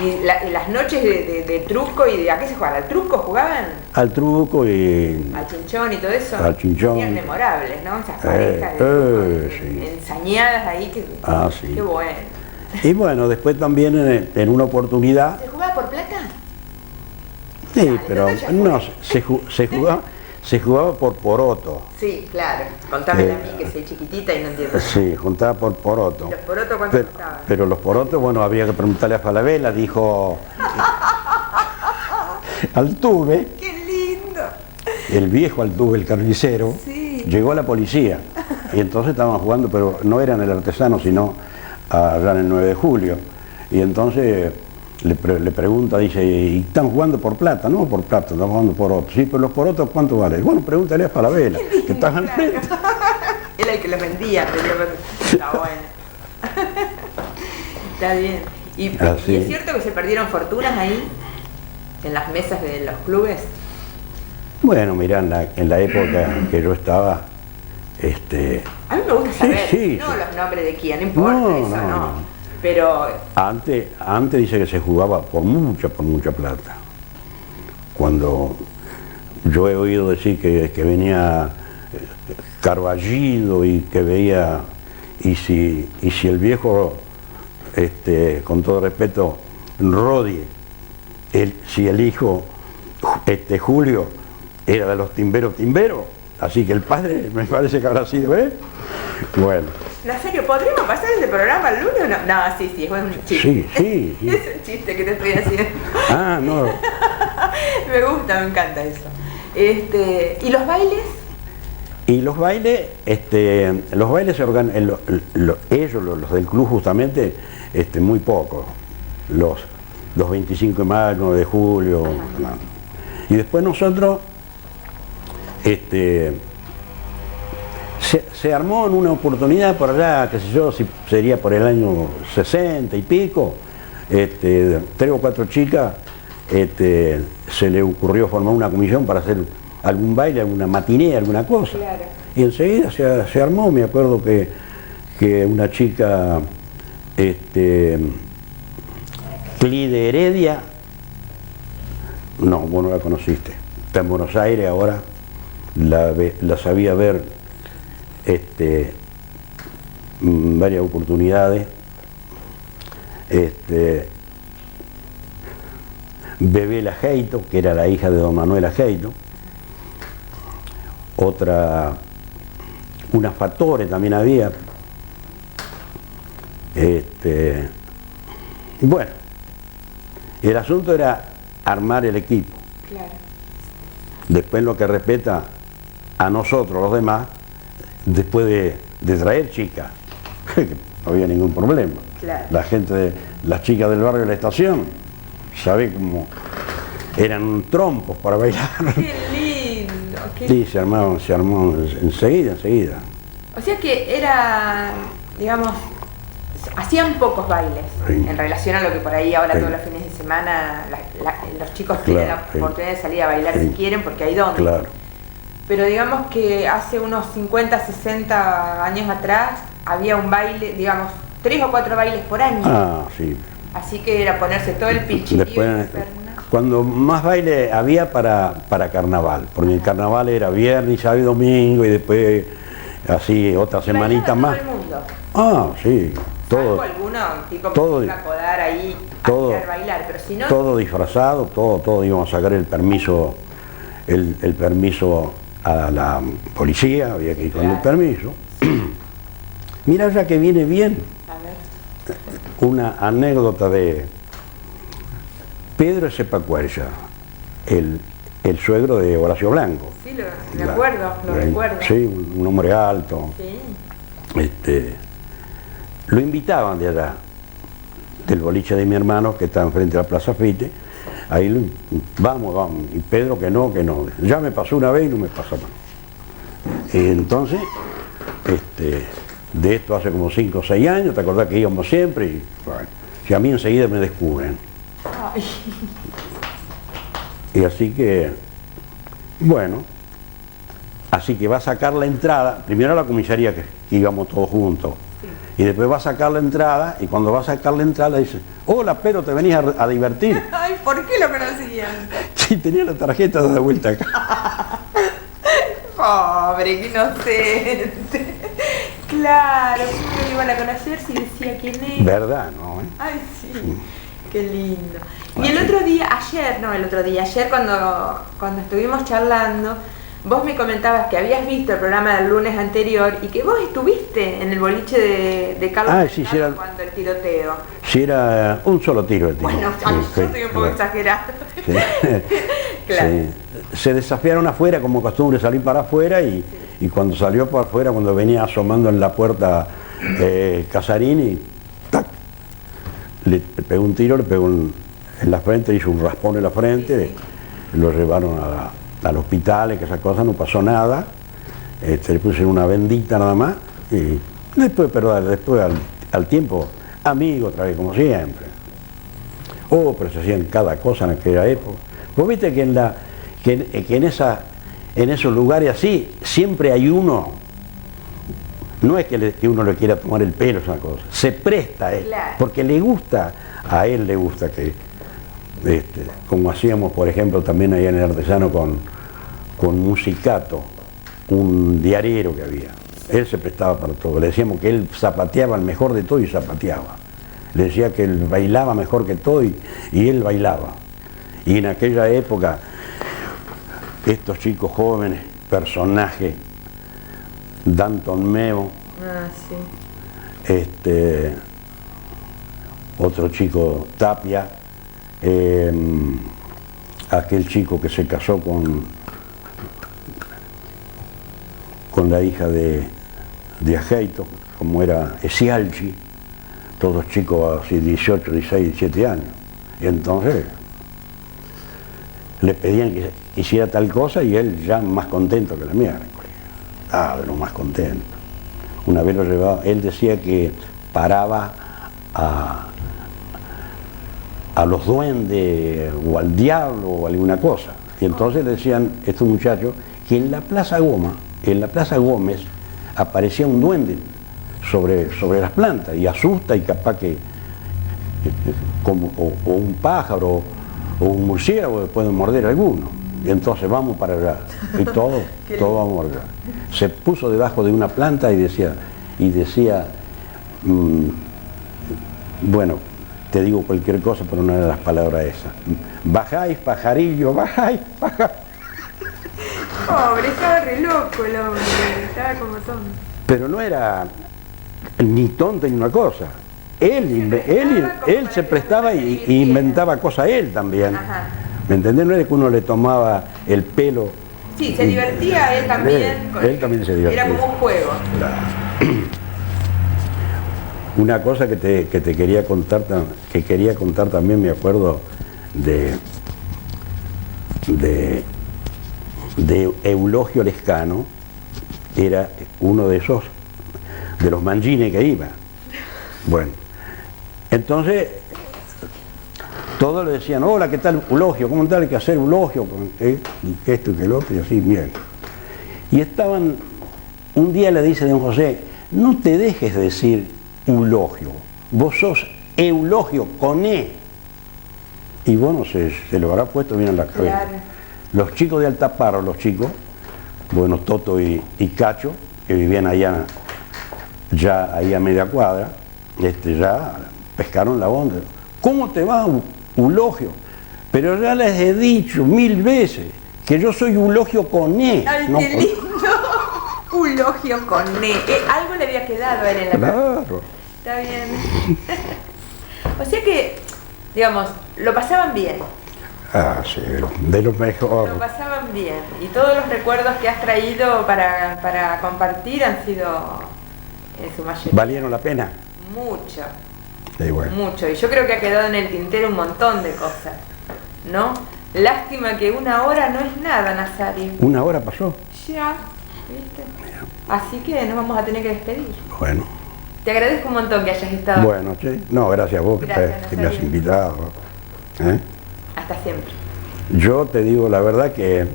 ¿Y las noches de truco y de a qué se jugaban? ¿Al truco jugaban? Al truco y... Al chinchón y todo eso. Al chinchón. Eran memorables, ¿no? Esas parejas sí. ensañadas ahí. Sí. Qué bueno. Y bueno, después también en una oportunidad... ¿Se jugaba por plata? Sí, pero no, se jugaba por poroto. Sí, claro. Contámela a mí que soy chiquitita y no entiendo. Sí, juntaba por poroto. ¿Y los porotos cuánto costaban? Pero los porotos, bueno, había que preguntarle a Falabella, dijo... Altuve. ¡Qué lindo! El viejo Altuve, el carnicero, sí. Llegó a la policía. Y entonces estaban jugando, pero no era en el Artesano, sino allá en el 9 de julio. Y entonces... Le pregunta, dice, ¿y están jugando por plata? No, por plata, están jugando por otro. Sí, pero los porotos, ¿cuánto vale? Bueno, pregúntale a Falabella, que están al frente. Era el que los vendía, está bueno. Está bien. ¿Y es cierto que se perdieron fortunas ahí, en las mesas de los clubes? Bueno, mirá, en la época que yo estaba, A mí me gusta saber, los nombres de quién, no importa, no. Pero... Antes dice que se jugaba por mucha plata. Cuando yo he oído decir que venía Carballido y que veía, y si el viejo, con todo respeto, Rodi, si el hijo, Julio, era de los timberos, así que el padre me parece que habrá sido, Bueno. Nazario, ¿podríamos pasar ese programa el lunes o no? No, sí, es un chiste. Sí. Es un chiste que te estoy haciendo. Ah, no. Me gusta, me encanta eso. ¿Y los bailes? Y los bailes se organizan, ellos, los del club justamente, muy pocos. Los 25 de mayo, 9 de julio. No. Y después nosotros, se armó en una oportunidad por allá, qué sé yo, si sería por el año 60 y pico, 3 o 4 chicas, se le ocurrió formar una comisión para hacer algún baile, alguna matiné, alguna cosa. Claro. Y enseguida se armó. Me acuerdo que una chica, Clide Heredia, no, vos no la conociste, está en Buenos Aires ahora, la sabía ver varias oportunidades. Bebé Lajeito, que era la hija de don Manuel Lajeito. Otra, una Fatore también había. Bueno, el asunto era armar el equipo. Claro. Después, lo que respecta a nosotros, los demás, después de traer chicas, no había ningún problema. Claro. La gente, las chicas del barrio de la estación, ¿sabe cómo? Eran trompos para bailar. Qué lindo. Sí, se armó enseguida. O sea que era, digamos, hacían pocos bailes, sí, en relación a lo que por ahí ahora sí, todos los fines de semana los chicos claro, tienen la sí, oportunidad de salir a bailar sí, si quieren, porque hay donde. claro. Pero digamos que hace unos 50, 60 años atrás había un baile, digamos, 3 o 4 bailes por año. Ah, sí. Así que era ponerse todo el pichirío. Después, cuando más baile había para carnaval, porque el carnaval era viernes, sábado y domingo, y después así otra semanita más. Todo el mundo. Ah, sí, todo. Salvo alguno tipo que todo, se iba a acodar ahí todo, a bailar, pero si no. todo disfrazado, todo íbamos a sacar el permiso, el permiso a la policía, había que ir con el permiso. Mira, ya que viene bien, A ver. una anécdota de Pedro Sepacuercia, el suegro de Horacio Blanco. Sí, lo recuerdo. Sí, un hombre alto. Sí. Lo invitaban de allá, del boliche de mi hermano, que está enfrente de la Plaza Fite. Ahí, vamos. Y Pedro, que no. Ya me pasó una vez y no me pasa más. Entonces, de esto hace como 5 o 6 años, ¿te acordás que íbamos siempre? Y bueno, si a mí enseguida me descubren. Ay. Y así que, bueno, así que va a sacar la entrada, primero a la comisaría, que íbamos todos juntos, sí, y después va a sacar la entrada, y cuando va a sacar la entrada dice: hola, pero te venís a divertir. Ay, ¿por qué lo conocían? Sí, tenía la tarjeta de vuelta acá. Pobre, qué inocente. Claro, ¿cómo lo iban a conocer si decía quién era? ¿Verdad, no? Ay, sí, qué lindo. Y el otro día, ayer cuando estuvimos charlando, vos me comentabas que habías visto el programa del lunes anterior y que vos estuviste en el boliche de Carlos sí, era, cuando el tiroteo. Sí, era un solo tiro el tiro. Bueno, sí, yo estoy un poco exagerada. Sí. Claro. Sí. Se desafiaron afuera, como costumbre, salir para afuera, y cuando salió para afuera, cuando venía asomando en la puerta Casarini, ¡tac!, le pegó un tiro, le pegó en la frente, hizo un raspón en la frente, lo llevaron al hospital, que esa cosa, no pasó nada, le pusieron una bendita nada más, y después al tiempo, amigo otra vez, como siempre. Oh, pero se hacían cada cosa en aquella época. Vos viste que en esos lugares así, siempre hay uno, no es que uno le quiera tomar el pelo, es una cosa, se presta a él, claro, porque a él le gusta que, como hacíamos, por ejemplo, también allá en el Artesano con Musicato, un diariero que había. Él se prestaba para todo, le decíamos que él zapateaba el mejor de todo y zapateaba. Le decía que él bailaba mejor que todo y él bailaba. Y en aquella época, estos chicos jóvenes, personajes, Danton Meo, sí, otro chico, Tapia, aquel chico que se casó con la hija de Ajeito, como era Esialchi, todos chicos así 18, 16, 17 años. Y entonces le pedían que hiciera tal cosa y él ya más contento que la miércoles. De lo más contento. Una vez lo llevaba, él decía que paraba a los duendes o al diablo o alguna cosa. Y entonces le decían estos muchachos que en la Plaza Gómez aparecía un duende sobre las plantas y asusta y capaz que o un pájaro o un murciélago pueden morder alguno. Y entonces vamos para allá. Y todo vamos para allá. Se puso debajo de una planta y decía, bueno, te digo cualquier cosa, pero no eran las palabras esas. Bajáis, pajarillo, bajáis, bajáis. Pobre, estaba re loco el hombre, estaba como tonto. Pero no era ni tonto ni una cosa. Él se prestaba y inventaba cosas él también. Ajá. ¿Me entendés? No era que uno le tomaba el pelo. Sí, se divertía él también. Él también se divertía. Era como un juego. Claro. Una cosa que te quería contar, que quería contar también, me acuerdo de Eulogio Lescano, era uno de esos, de los mangines que iba. Bueno, entonces todos le decían, hola, ¿qué tal Eulogio? ¿Cómo tal hay que hacer Eulogio? Y esto y que el otro, y así, bien. Y estaban, un día le dice don José, no te dejes decir Eulogio, vos sos Eulogio con E. Y bueno, se lo habrá puesto bien en la cabeza. Claro. Los chicos de Altaparo, bueno, Toto y Cacho, que vivían allá, ya ahí a media cuadra, ya pescaron la onda. ¿Cómo te va, Eulogio? Pero ya les he dicho 1000 veces que yo soy Eulogio con E. ¡Ay, no qué con... lindo! Eulogio con E. Algo le había quedado a él en la cabeza. Claro. Está bien. O sea que, digamos, lo pasaban bien. Ah, sí, de lo mejor. Lo pasaban bien. Y todos los recuerdos que has traído para compartir han sido, en su mayoría, ¿Valieron la pena? mucho. Sí, bueno. Mucho. Y yo creo que ha quedado en el tintero un montón de cosas, ¿no? Lástima que 1 hora no es nada, Nazario. 1 hora pasó. Ya, ¿viste? Así que nos vamos a tener que despedir. Bueno. Te agradezco un montón que hayas estado. Bueno, sí. No, gracias a vos Gracias, que me has Nazario. invitado. ¿Eh? Hasta siempre. Yo te digo la verdad que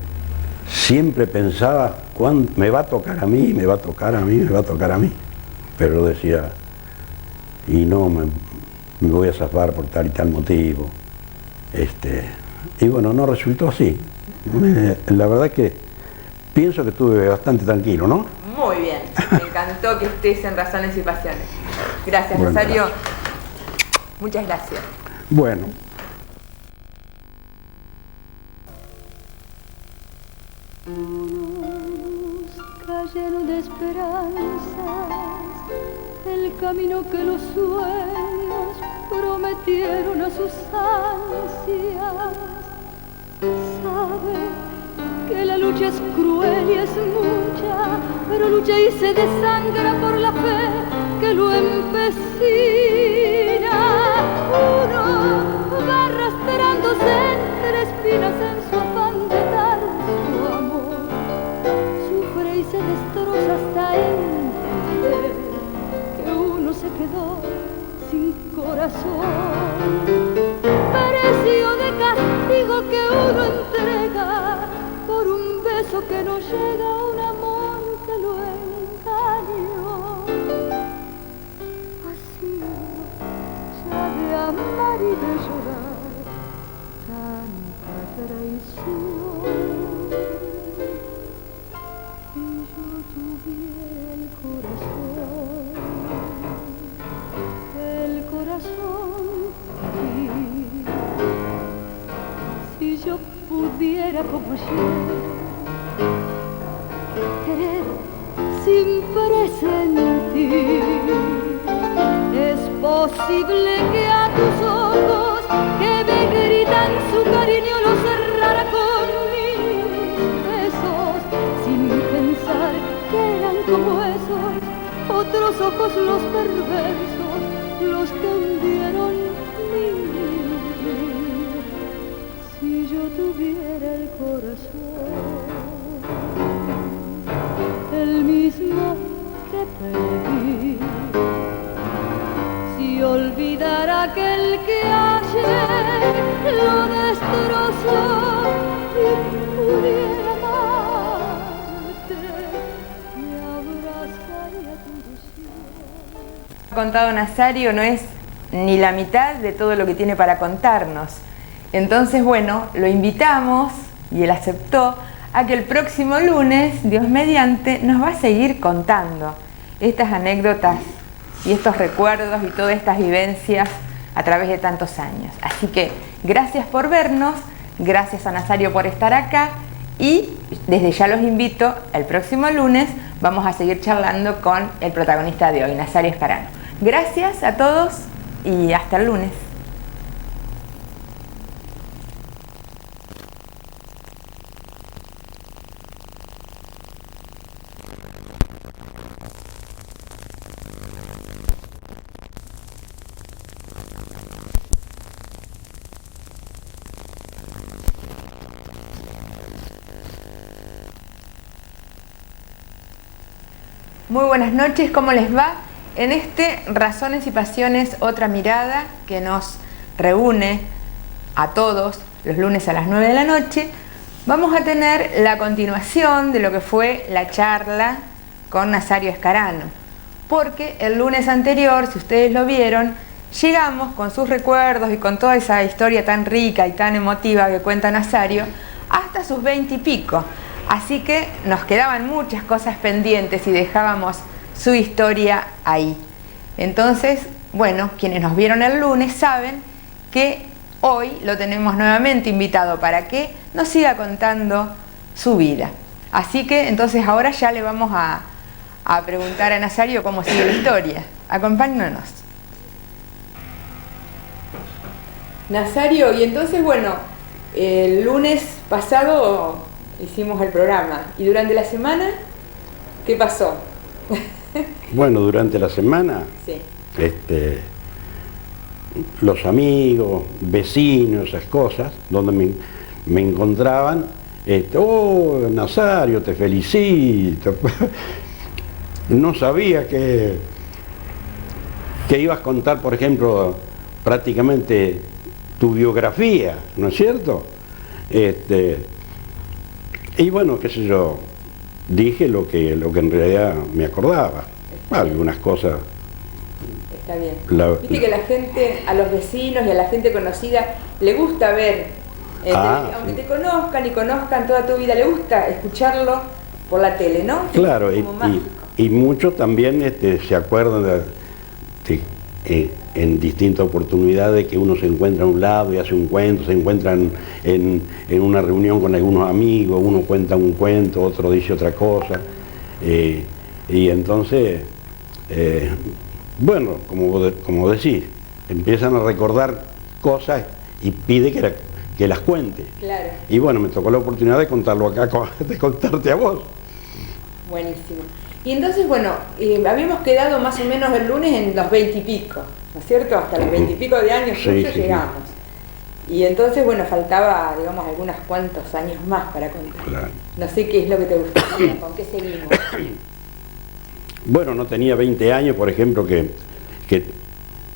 siempre pensaba, ¿cuándo me va a tocar a mí? Me va a tocar a mí, me va a tocar a mí. Pero decía, y no, me voy a zafar por tal y tal motivo. Y bueno, no resultó así. La verdad que pienso que estuve bastante tranquilo, ¿no? Muy bien. Me encantó que estés en Razones y Pasiones. Gracias, Bueno, Nazario. gracias. Muchas gracias. Bueno. Lleno de esperanzas, el camino que los sueños prometieron a sus ansias. Sabe que la lucha es cruel y es mucha, pero lucha y se desangra por la fe que lo empecina. Uno va arrastrándose entre espinas en su afán de dar su amor. Sufre y se destroza hasta entender que uno se quedó sin corazón. Pareció de castigo que uno entrega por un beso que no llega a un amor que lo engañó. Así ya de amar y de llorar tanta traición. Si yo tuviera el corazón aquí, si yo pudiera como ayer querer sin presentir, es posible que a tus ojos que me gritan su cariño los cerrara con mis besos, sin pensar que eran como esos otros ojos los perversos, los que hundieron mi vida. Si yo tuviera el corazón, el mismo que perdí, si olvidara aquel que ayer lo destrozó y contado Nazario no es ni la mitad de todo lo que tiene para contarnos. Entonces, bueno, lo invitamos, y él aceptó, a que el próximo lunes, Dios mediante, nos va a seguir contando estas anécdotas y estos recuerdos y todas estas vivencias a través de tantos años. Así que gracias por vernos, gracias a Nazario por estar acá, y desde ya los invito, el próximo lunes vamos a seguir charlando con el protagonista de hoy, Nazario Escarano. Gracias a todos y hasta el lunes. Muy buenas noches, ¿cómo les va? En este Razones y Pasiones, otra mirada que nos reúne a todos los lunes a las 9 de la noche, vamos a tener la continuación de lo que fue la charla con Nazario Escarano. Porque el lunes anterior, si ustedes lo vieron, llegamos con sus recuerdos y con toda esa historia tan rica y tan emotiva que cuenta Nazario, hasta sus 20 y pico. Así que nos quedaban muchas cosas pendientes y dejábamos su historia ahí. Entonces, bueno, quienes nos vieron el lunes saben que hoy lo tenemos nuevamente invitado para que nos siga contando su vida. Así que entonces ahora ya le vamos a preguntar a Nazario cómo sigue la historia. Acompáñanos. Nazario, y entonces, bueno, el lunes pasado hicimos el programa. ¿Y durante la semana qué pasó? Bueno, durante la semana, Sí. Los amigos, vecinos, esas cosas, donde me encontraban, oh, Nazario, te felicito. No sabía que ibas a contar, por ejemplo, prácticamente tu biografía, ¿no es cierto? Y bueno, qué sé yo, dije lo que en realidad me acordaba. Algunas cosas. Está bien. Viste que la gente, a los vecinos y a la gente conocida, le gusta ver, aunque sí. te conozcan y conozcan toda tu vida, le gusta escucharlo por la tele, ¿no? Claro, Como mágico. y muchos también se acuerdan en distintas oportunidades que uno se encuentra a un lado y hace un cuento, se encuentran en una reunión con algunos amigos, uno cuenta un cuento, otro dice otra cosa, y entonces, bueno, como decís, empiezan a recordar cosas y pide que las cuente. Claro. Y bueno, me tocó la oportunidad de contarlo acá, de contarte a vos. Buenísimo. Y entonces, bueno, habíamos quedado más o menos el lunes en los 20 y pico, ¿no es cierto? Hasta los 20 y pico de años Sí, tuyos llegamos. Y entonces, bueno, faltaba, digamos, algunos cuantos años más para contar. Claro. No sé qué es lo que te gustaría, con qué seguimos. Bueno, no tenía 20 años, por ejemplo, que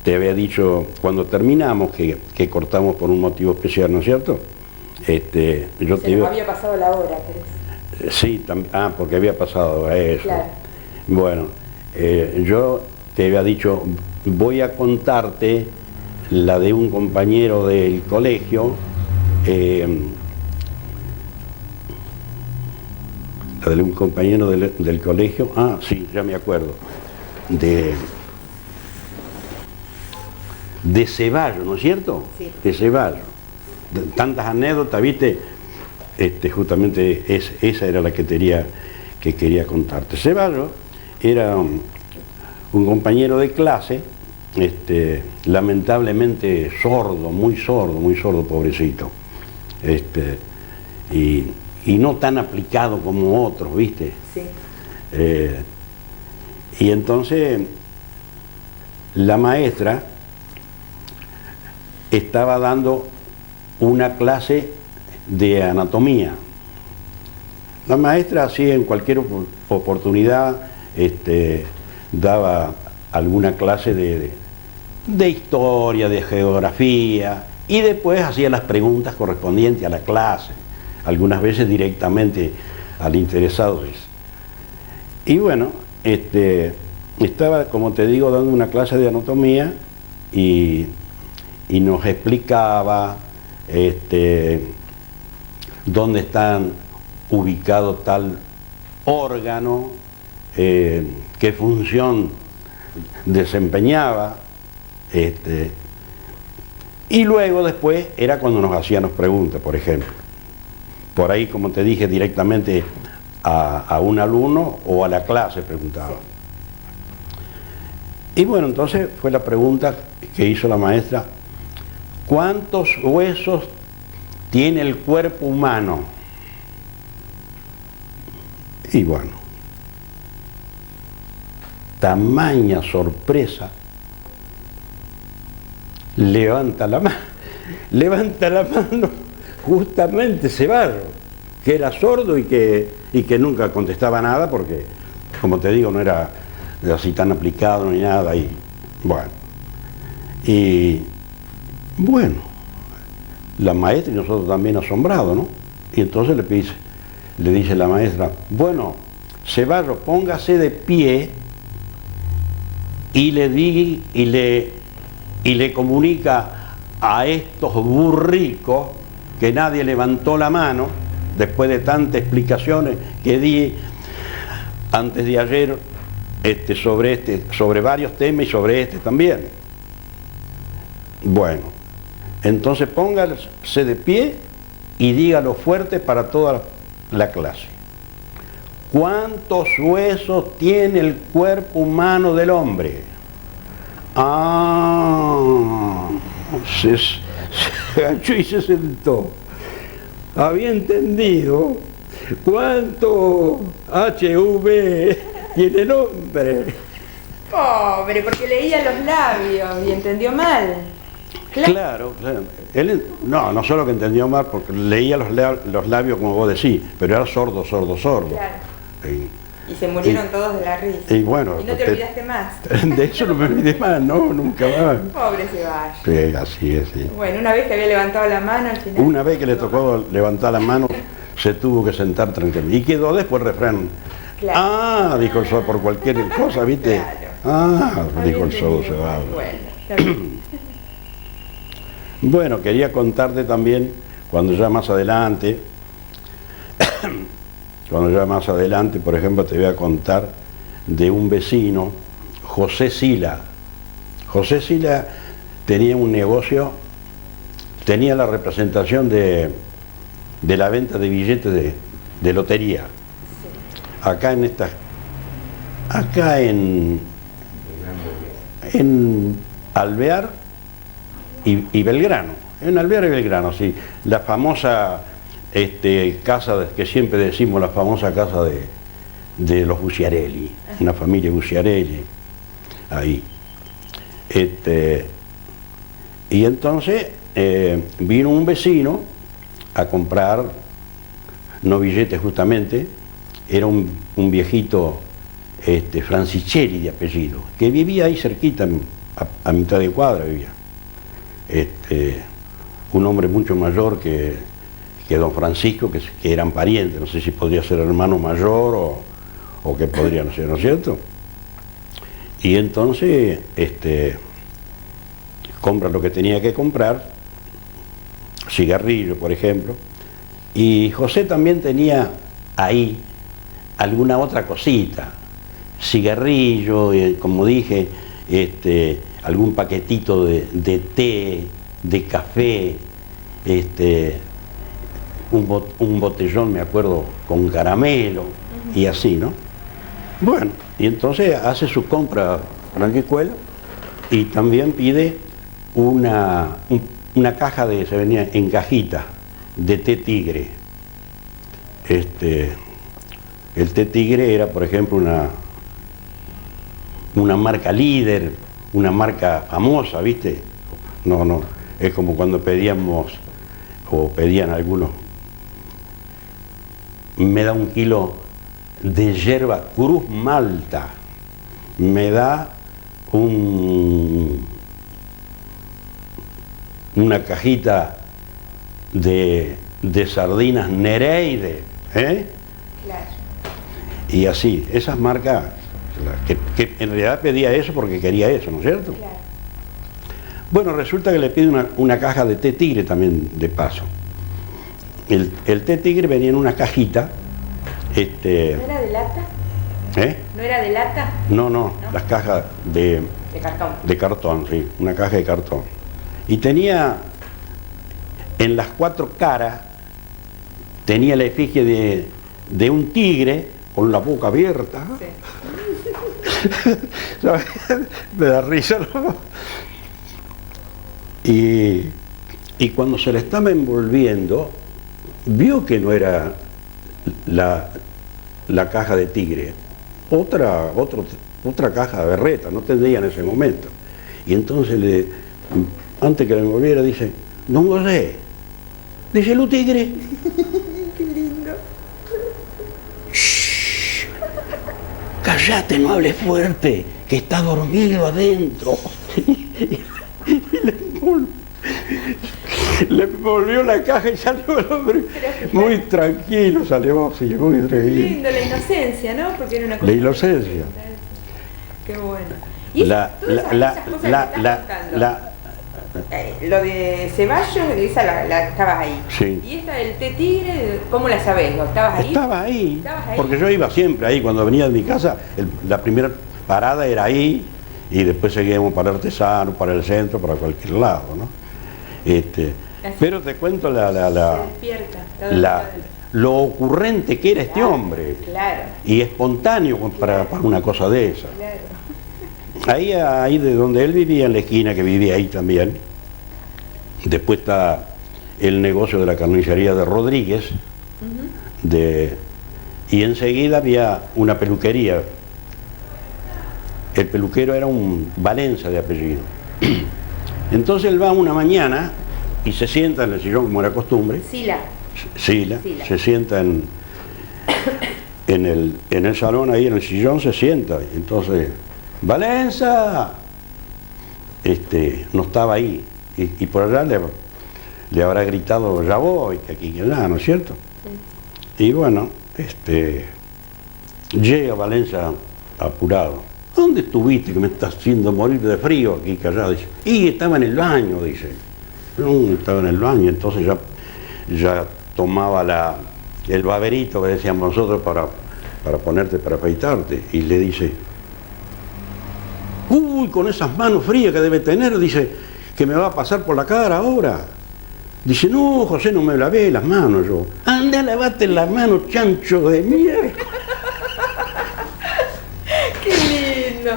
te había dicho cuando terminamos que cortamos por un motivo especial, ¿no es cierto? Yo Se nos había pasado la hora, ¿crees? Sí, porque había pasado a eso. Claro. Bueno, yo te había dicho, voy a contarte la de un compañero del colegio, la de un compañero del colegio, sí, ya me acuerdo, de Ceballos, ¿no es cierto? Sí. De Ceballos. Tantas anécdotas, ¿viste? Justamente esa era la que quería contarte. Ceballos era un compañero de clase, lamentablemente sordo, muy sordo, pobrecito. Y no tan aplicado como otros, ¿viste? Sí. Y entonces la maestra estaba dando una clase de anatomía. La maestra así en cualquier oportunidad daba alguna clase de historia, de geografía, y después hacía las preguntas correspondientes a la clase, algunas veces directamente al interesado. Y bueno, estaba, como te digo, dando una clase de anatomía y nos explicaba dónde están ubicados tal órgano, qué función desempeñaba, y luego después era cuando nos hacían preguntas, por ejemplo. Por ahí, como te dije, directamente a un alumno o a la clase preguntaba. Y bueno, entonces fue la pregunta que hizo la maestra: ¿cuántos huesos tiene el cuerpo humano? Y bueno, tamaña sorpresa, levanta la mano justamente Ceballos, que era sordo y que nunca contestaba nada porque, como te digo, no era así tan aplicado ni nada. Y bueno, la maestra y nosotros también asombrados, ¿no? Y entonces le dice la maestra: bueno, Ceballos, póngase de pie y le comunica a estos burricos que nadie levantó la mano, después de tantas explicaciones que di antes de ayer sobre varios temas y sobre este también. Bueno, entonces póngase de pie y dígalo fuerte para toda la clase: ¿cuántos huesos tiene el cuerpo humano del hombre? Se agachó y se sentó. Había entendido cuánto HIV tiene el hombre. Pobre, porque leía los labios y entendió mal. Claro. Él no solo que entendió mal, porque leía los labios como vos decís, pero era sordo. Claro. Y se murieron todos de la risa. Y bueno, ¿Y no te olvidaste más? De eso no me olvidé más, no, nunca más. Pobre Ceballos. Sí, así es, sí. Bueno, una vez que había levantado la mano, al final... Una vez que le tocó levantar la mano, se tuvo que sentar tranquilo. Y quedó después el refrán. Claro. Dijo el sordo por cualquier cosa, ¿viste? Claro. Dijo el sordo Ceballos. Bueno, está bien. Bueno, quería contarte también, cuando ya más adelante, por ejemplo, te voy a contar de un vecino, José Sila. José Sila tenía un negocio, tenía la representación de la venta de billetes de lotería. Acá en Alvear y Belgrano. En Alvear y Belgrano, sí. La famosa casa, que siempre decimos, la famosa casa de los Bucciarelli, una familia Bucciarelli, ahí. Y entonces vino un vecino a comprar, no billetes justamente, era un viejito Francicelli de apellido, que vivía ahí cerquita, a mitad de cuadra vivía. Un hombre mucho mayor que don Francisco, que eran parientes, no sé si podría ser hermano mayor o qué podrían ser, ¿no es cierto? Y entonces compra lo que tenía que comprar, cigarrillo, por ejemplo, y José también tenía ahí alguna otra cosita, cigarrillo, como dije, algún paquetito de té, de café, un botellón, me acuerdo, con caramelo, y así, ¿no? Bueno, y entonces hace su compra Franquicuela y también pide una caja se venía en cajita, de té Tigre. El té Tigre era, por ejemplo, una marca líder, una marca famosa, ¿viste? No, es como cuando pedíamos, o pedían algunos, me da 1 kilo de yerba Cruz Malta, me da una cajita de sardinas Nereide, ¿eh? Claro. Y así, esas marcas que en realidad pedía eso porque quería eso, ¿no es cierto? Claro. Bueno, resulta que le pide una caja de té tigre también, de paso. El té tigre venía en una cajita. ¿No era de lata? ¿Eh? ¿No era de lata? No, las cajas De cartón. de cartón, sí, una caja de cartón. Y tenía, en las 4 caras, tenía la efigie de un tigre con la boca abierta. Sí. ¿Sabes? Me da risa, ¿no? Y cuando se le estaba envolviendo, vio que no era la caja de tigre, otra caja de berreta, no tendría en ese momento. Y entonces, antes que la envolviera, dice, don José, dice, ¿lu tigre? Qué lindo. Shh, callate, no hables fuerte, que está dormido adentro. Le envolvió la caja y salió el hombre muy tranquilo, salió así, muy Qué tranquilo. lindo, la inocencia, ¿no? Porque era una cosa. La inocencia. Qué bueno. Y La- todas la- esas cosas la- que la- estás contando. la- Lo de Ceballos, esa la estabas ahí. Sí. Y esta del té tigre, ¿cómo la sabés? ¿No estabas ahí? Estaba ahí, ¿Estabas ahí? porque yo iba siempre ahí, cuando venía de mi casa, la primera parada era ahí, y después seguíamos para Artesano, para el centro, para cualquier lado, ¿no? Pero te cuento Se despierta. está lo ocurrente que era este hombre, Claro, y espontáneo para una cosa de esa. claro. Ahí de donde él vivía, en la esquina, que vivía ahí también, después está el negocio de la carnicería de Rodríguez, y enseguida había una peluquería. El peluquero era un Valenza de apellido. Entonces él va una mañana y se sienta en el sillón, como era costumbre. Sila. Sila, Sila. se sienta en el salón, ahí en el sillón se sienta. Y entonces, ¡Valenza! No estaba ahí. Y por allá le habrá gritado, ya voy, que aquí, que allá, ¿no es cierto? Sí. Y bueno, llega Valenza apurado. ¿Dónde estuviste que me estás haciendo morir de frío aquí, callado? Dice, y estaba en el baño, dice. No, estaba en el baño, entonces ya tomaba el baberito que decíamos nosotros para ponerte, para afeitarte. Y le dice, uy, con esas manos frías que debe tener, dice, que me va a pasar por la cara ahora. Dice, no, José, no me lavé las manos yo. Anda, lavate las manos, chancho de mierda. ¡Qué lindo!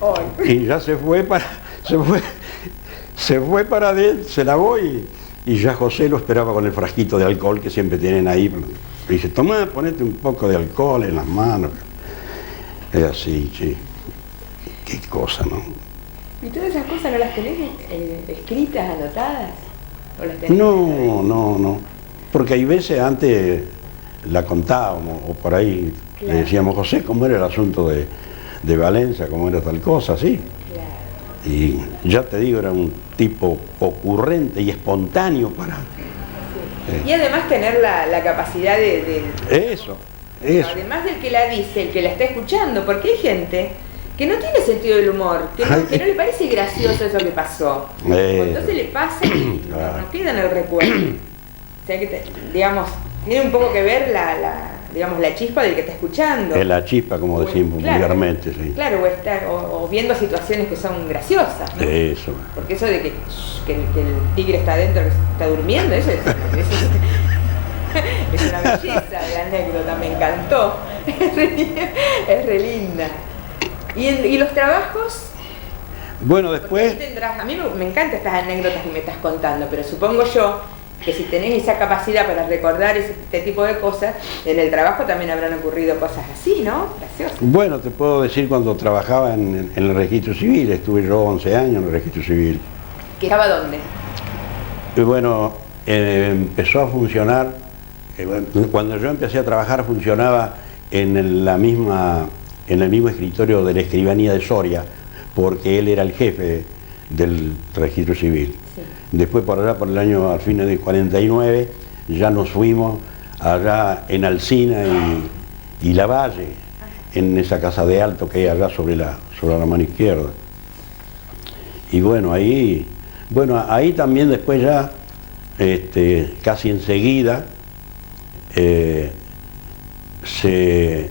Ay. Y ya se fue para adentro, se lavó y ya José lo esperaba con el frasquito de alcohol que siempre tienen ahí. Y dice, tomá, ponete un poco de alcohol en las manos. Es así, sí. Qué cosa, ¿no? ¿Y todas esas cosas no las tenés escritas, anotadas? ¿O las tenés No. Porque hay veces antes la contábamos, o por ahí Claro. le decíamos, José, ¿cómo era el asunto de Valencia? ¿Cómo era tal cosa? Sí. Claro. Y ya te digo, era un tipo ocurrente y espontáneo para... Y además tener la capacidad de Eso. además del que la dice, el que la está escuchando, porque hay gente que no tiene sentido del humor, que no le parece gracioso eso que pasó. Entonces le pasa y no queda en el recuerdo. O sea que, digamos, tiene un poco que ver la chispa del que está escuchando. Es la chispa, como decimos Claro, vulgarmente, sí. Claro, o viendo situaciones que son graciosas, ¿no? Eso. Porque eso de que el tigre está adentro, que está durmiendo, eso es una belleza de anécdota, me encantó. Es re linda. ¿Y los trabajos? Bueno, Porque después... ahí tendrás, a mí me encantan estas anécdotas que me estás contando, pero supongo yo que si tenés esa capacidad para recordar este tipo de cosas, en el trabajo también habrán ocurrido cosas así, ¿no? Graciosas. Bueno, te puedo decir, cuando trabajaba en el registro civil, estuve yo 11 años en el registro civil. ¿Que estaba dónde? Y bueno, empezó a funcionar, cuando yo empecé a trabajar funcionaba en el mismo escritorio de la escribanía de Soria, porque él era el jefe del registro civil. Sí. Después por allá, por el año al fin del 49, ya nos fuimos allá en Alsina y Lavalle, en esa casa de alto que hay allá sobre la mano izquierda. Y bueno, ahí también después ya, casi enseguida, se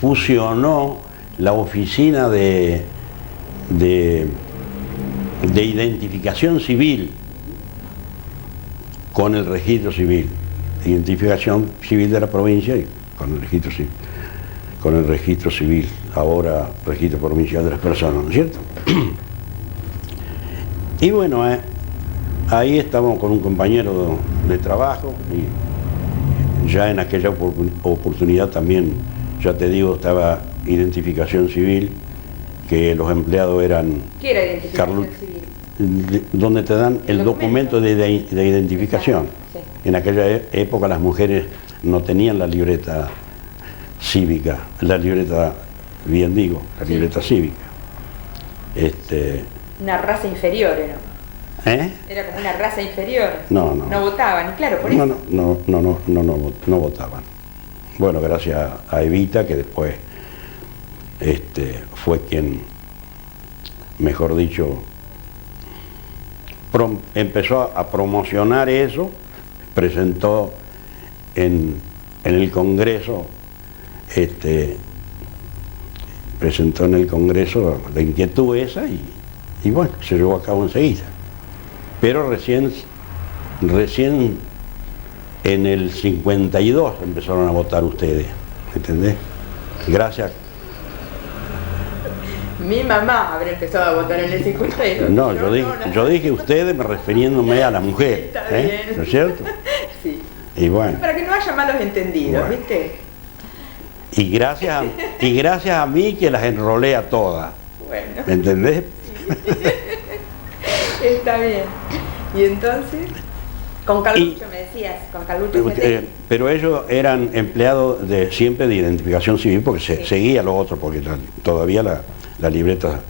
fusionó la oficina de identificación civil con el registro civil. Identificación civil de la provincia y con el registro civil, ahora registro provincial de las personas, ¿no es cierto? Y bueno, ahí estábamos con un compañero de trabajo y ya en aquella oportunidad también, ya te digo, estaba identificación civil, que los empleados eran... ¿Qué era identificación civil? Donde te dan el documento de identificación. Sí. En aquella época las mujeres no tenían la libreta cívica, la libreta, bien digo, la libreta cívica. Una raza inferior era. ¿Eh? Era como una raza inferior. No. No votaban, claro, por eso. No votaban. Bueno, gracias a Evita, que después fue quien, mejor dicho, empezó a promocionar eso, presentó en el Congreso, presentó en el Congreso la inquietud esa y bueno, se llevó a cabo enseguida. Pero recién en el 52 empezaron a votar ustedes, ¿entendés? Gracias. Mi mamá habría empezado a votar en el 52. No, yo dije ustedes refiriéndome a la mujer, Está bien. ¿no es cierto? Sí. Y bueno, Para que no haya malos entendidos, Bueno. ¿viste? y gracias a mí que las enrolé a todas, Bueno, ¿me entendés? está bien. Y entonces, con Carlucho me decías, con Carlucho Cetelli. Pero ellos eran empleados siempre de identificación civil porque seguía lo otro, porque todavía la libreta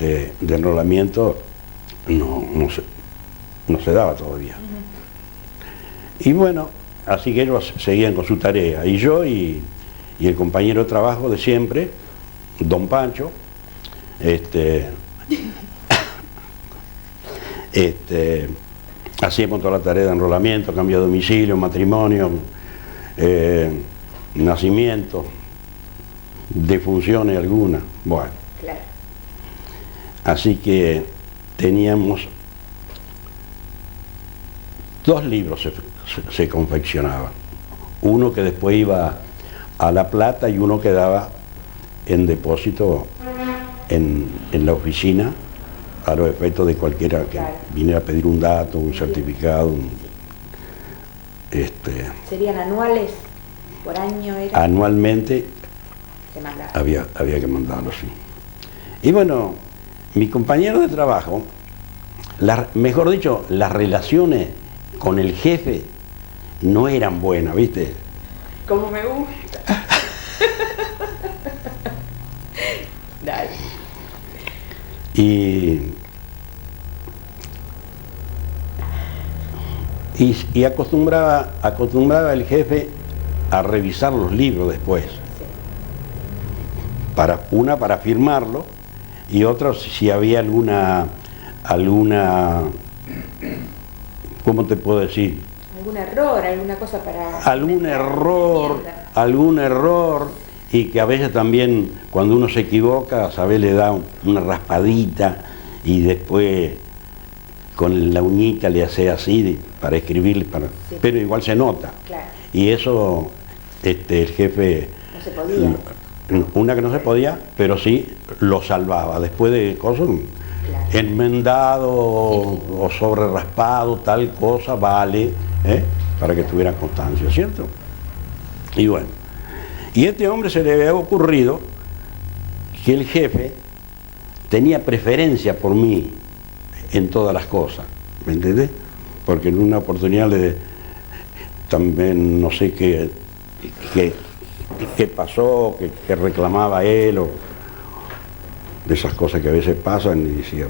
de enrolamiento no se daba todavía. Y bueno, así que ellos seguían con su tarea. Y yo y el compañero de trabajo de siempre, don Pancho, hacíamos toda la tarea de enrolamiento, cambio de domicilio, matrimonio, nacimiento, defunciones algunas. Bueno, Claro. así que teníamos 2 libros se confeccionaban. Uno que después iba a La Plata y uno quedaba en depósito en la oficina a los efectos de cualquiera que Claro. viniera a pedir un dato, un certificado, ¿Serían anuales? ¿Por año era? anualmente Se mandaba. había que mandarlo, sí. Y bueno, mi compañero de trabajo, mejor dicho, las relaciones con el jefe no eran buenas, ¿viste? Como me gusta. Dale. Y acostumbraba el jefe a revisar los libros después. Una para firmarlo y otra si había alguna, ¿cómo te puedo decir? ¿Algún error? ¿Alguna cosa para...? Algún error, y que a veces también cuando uno se equivoca, ¿sabes? Le da una raspadita y después con la uñita le hace así para escribir, Sí. pero igual se nota. Claro. Y eso el jefe, No se podía. una que no se podía, pero sí lo salvaba. Después de cosas, Claro. enmendado o sobre raspado, tal cosa, vale, para que tuviera constancia, ¿cierto? Y bueno, y a este hombre se le había ocurrido que el jefe tenía preferencia por mí en todas las cosas, ¿me entendés? Porque en una oportunidad también no sé qué pasó, que reclamaba él, o de esas cosas que a veces pasan, y decía,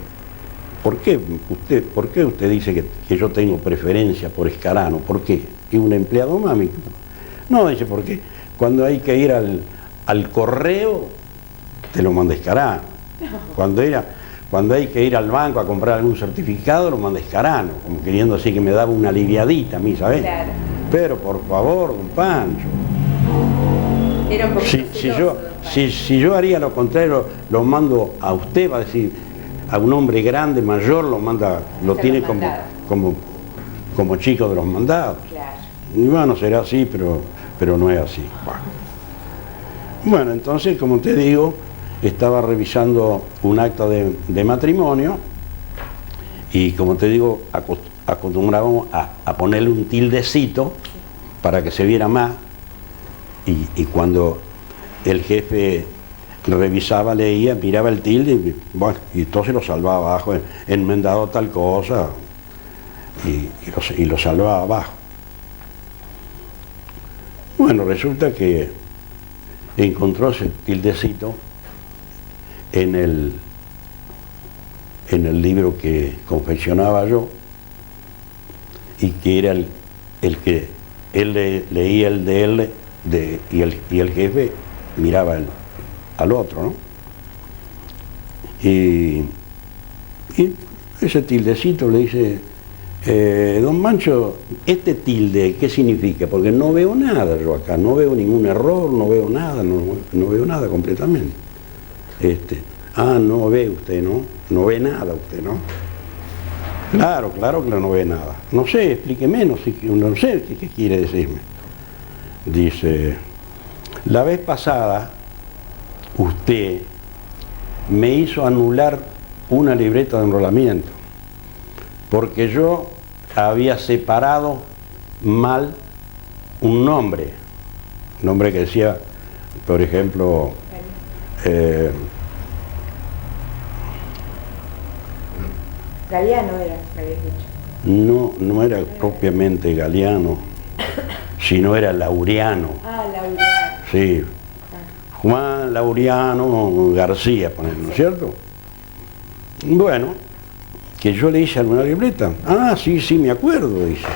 ¿por qué usted dice que yo tengo preferencia por Escarano? ¿Por qué? ¿Es un empleado más? No, dice, ¿por qué? cuando hay que ir al correo, te lo manda Escarano. Cuando hay que ir al banco a comprar algún certificado, lo manda Escarano, como queriendo así que me daba una aliviadita a mí, ¿sabes? Claro. Pero por favor, don Pancho. Era un poquito celoso, Si yo haría lo contrario, lo mando a usted, va a decir, a un hombre grande, mayor, lo tiene como chico de los mandados. Claro. Y bueno, será así, pero no es así. Bueno, entonces, como te digo, estaba revisando un acta de matrimonio y, como te digo, acostumbrábamos a ponerle un tildecito para que se viera más, y cuando el jefe revisaba, leía, miraba el tilde y, bueno, y entonces lo salvaba abajo, enmendado tal cosa, y lo salvaba abajo. Bueno, resulta que encontró ese tildecito en el libro que confeccionaba yo, y que era el que él leía el de él, y el jefe miraba al otro, ¿no? Y ese tildecito le dice, don Mancho, este tilde, ¿qué significa? Porque no veo nada yo acá, no veo ningún error, no veo nada, no veo nada completamente. No ve usted, ¿no? No ve nada usted, ¿no? Claro que no ve nada. No sé, explíqueme, no sé qué quiere decirme. Dice, la vez pasada usted me hizo anular una libreta de enrolamiento porque yo había separado mal un nombre que decía, por ejemplo, Galeano era, me habías dicho. No era propiamente Galeano, sino era Laureano. Ah, Laureano. Sí, Juan Laureano García, ¿no es cierto? Bueno, que yo le hice alguna libreta. Ah, sí, me acuerdo, dice.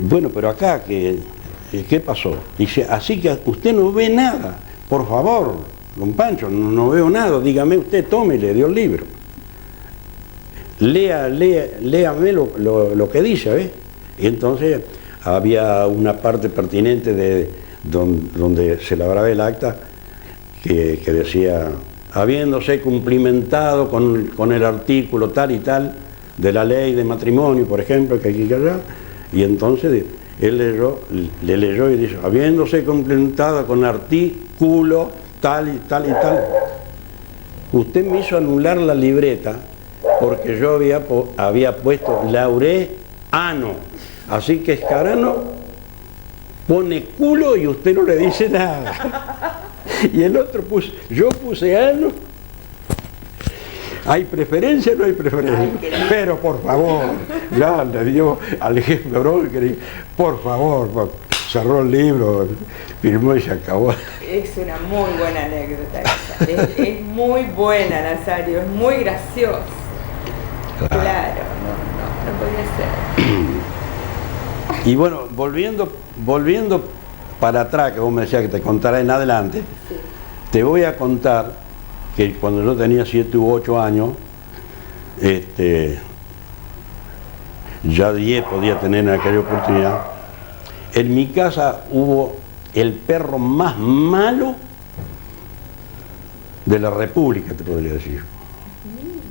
Bueno, pero acá, ¿qué pasó? Dice, así que usted no ve nada, por favor, don Pancho, no veo nada, dígame usted, tome, le dio el libro. Léame lo que dice, ¿ves? Y entonces había una parte pertinente de donde se labraba el acta que decía, habiéndose cumplimentado con el artículo tal y tal de la ley de matrimonio, por ejemplo, que aquí y allá, y entonces él le leyó y dijo, habiéndose cumplimentado con artículo tal y tal y tal, usted me hizo anular la libreta porque yo había puesto Laureano, así que Escarano pone culo y usted no le dice nada. Y el otro yo puse ano. ¿Hay preferencia o no hay preferencia? Pero por favor, ya le dio al jefe Broker, por favor, cerró el libro, firmó y se acabó. Es una muy buena anécdota esa. Es muy buena, Nazario, es muy graciosa. Claro, no podía ser. Y bueno, volviendo para atrás, que vos me decías que te contara en adelante, sí. Te voy a contar que cuando yo tenía 7 u 8 años, ya 10 podía tener en aquella oportunidad, en mi casa hubo el perro más malo de la República, te podría decir.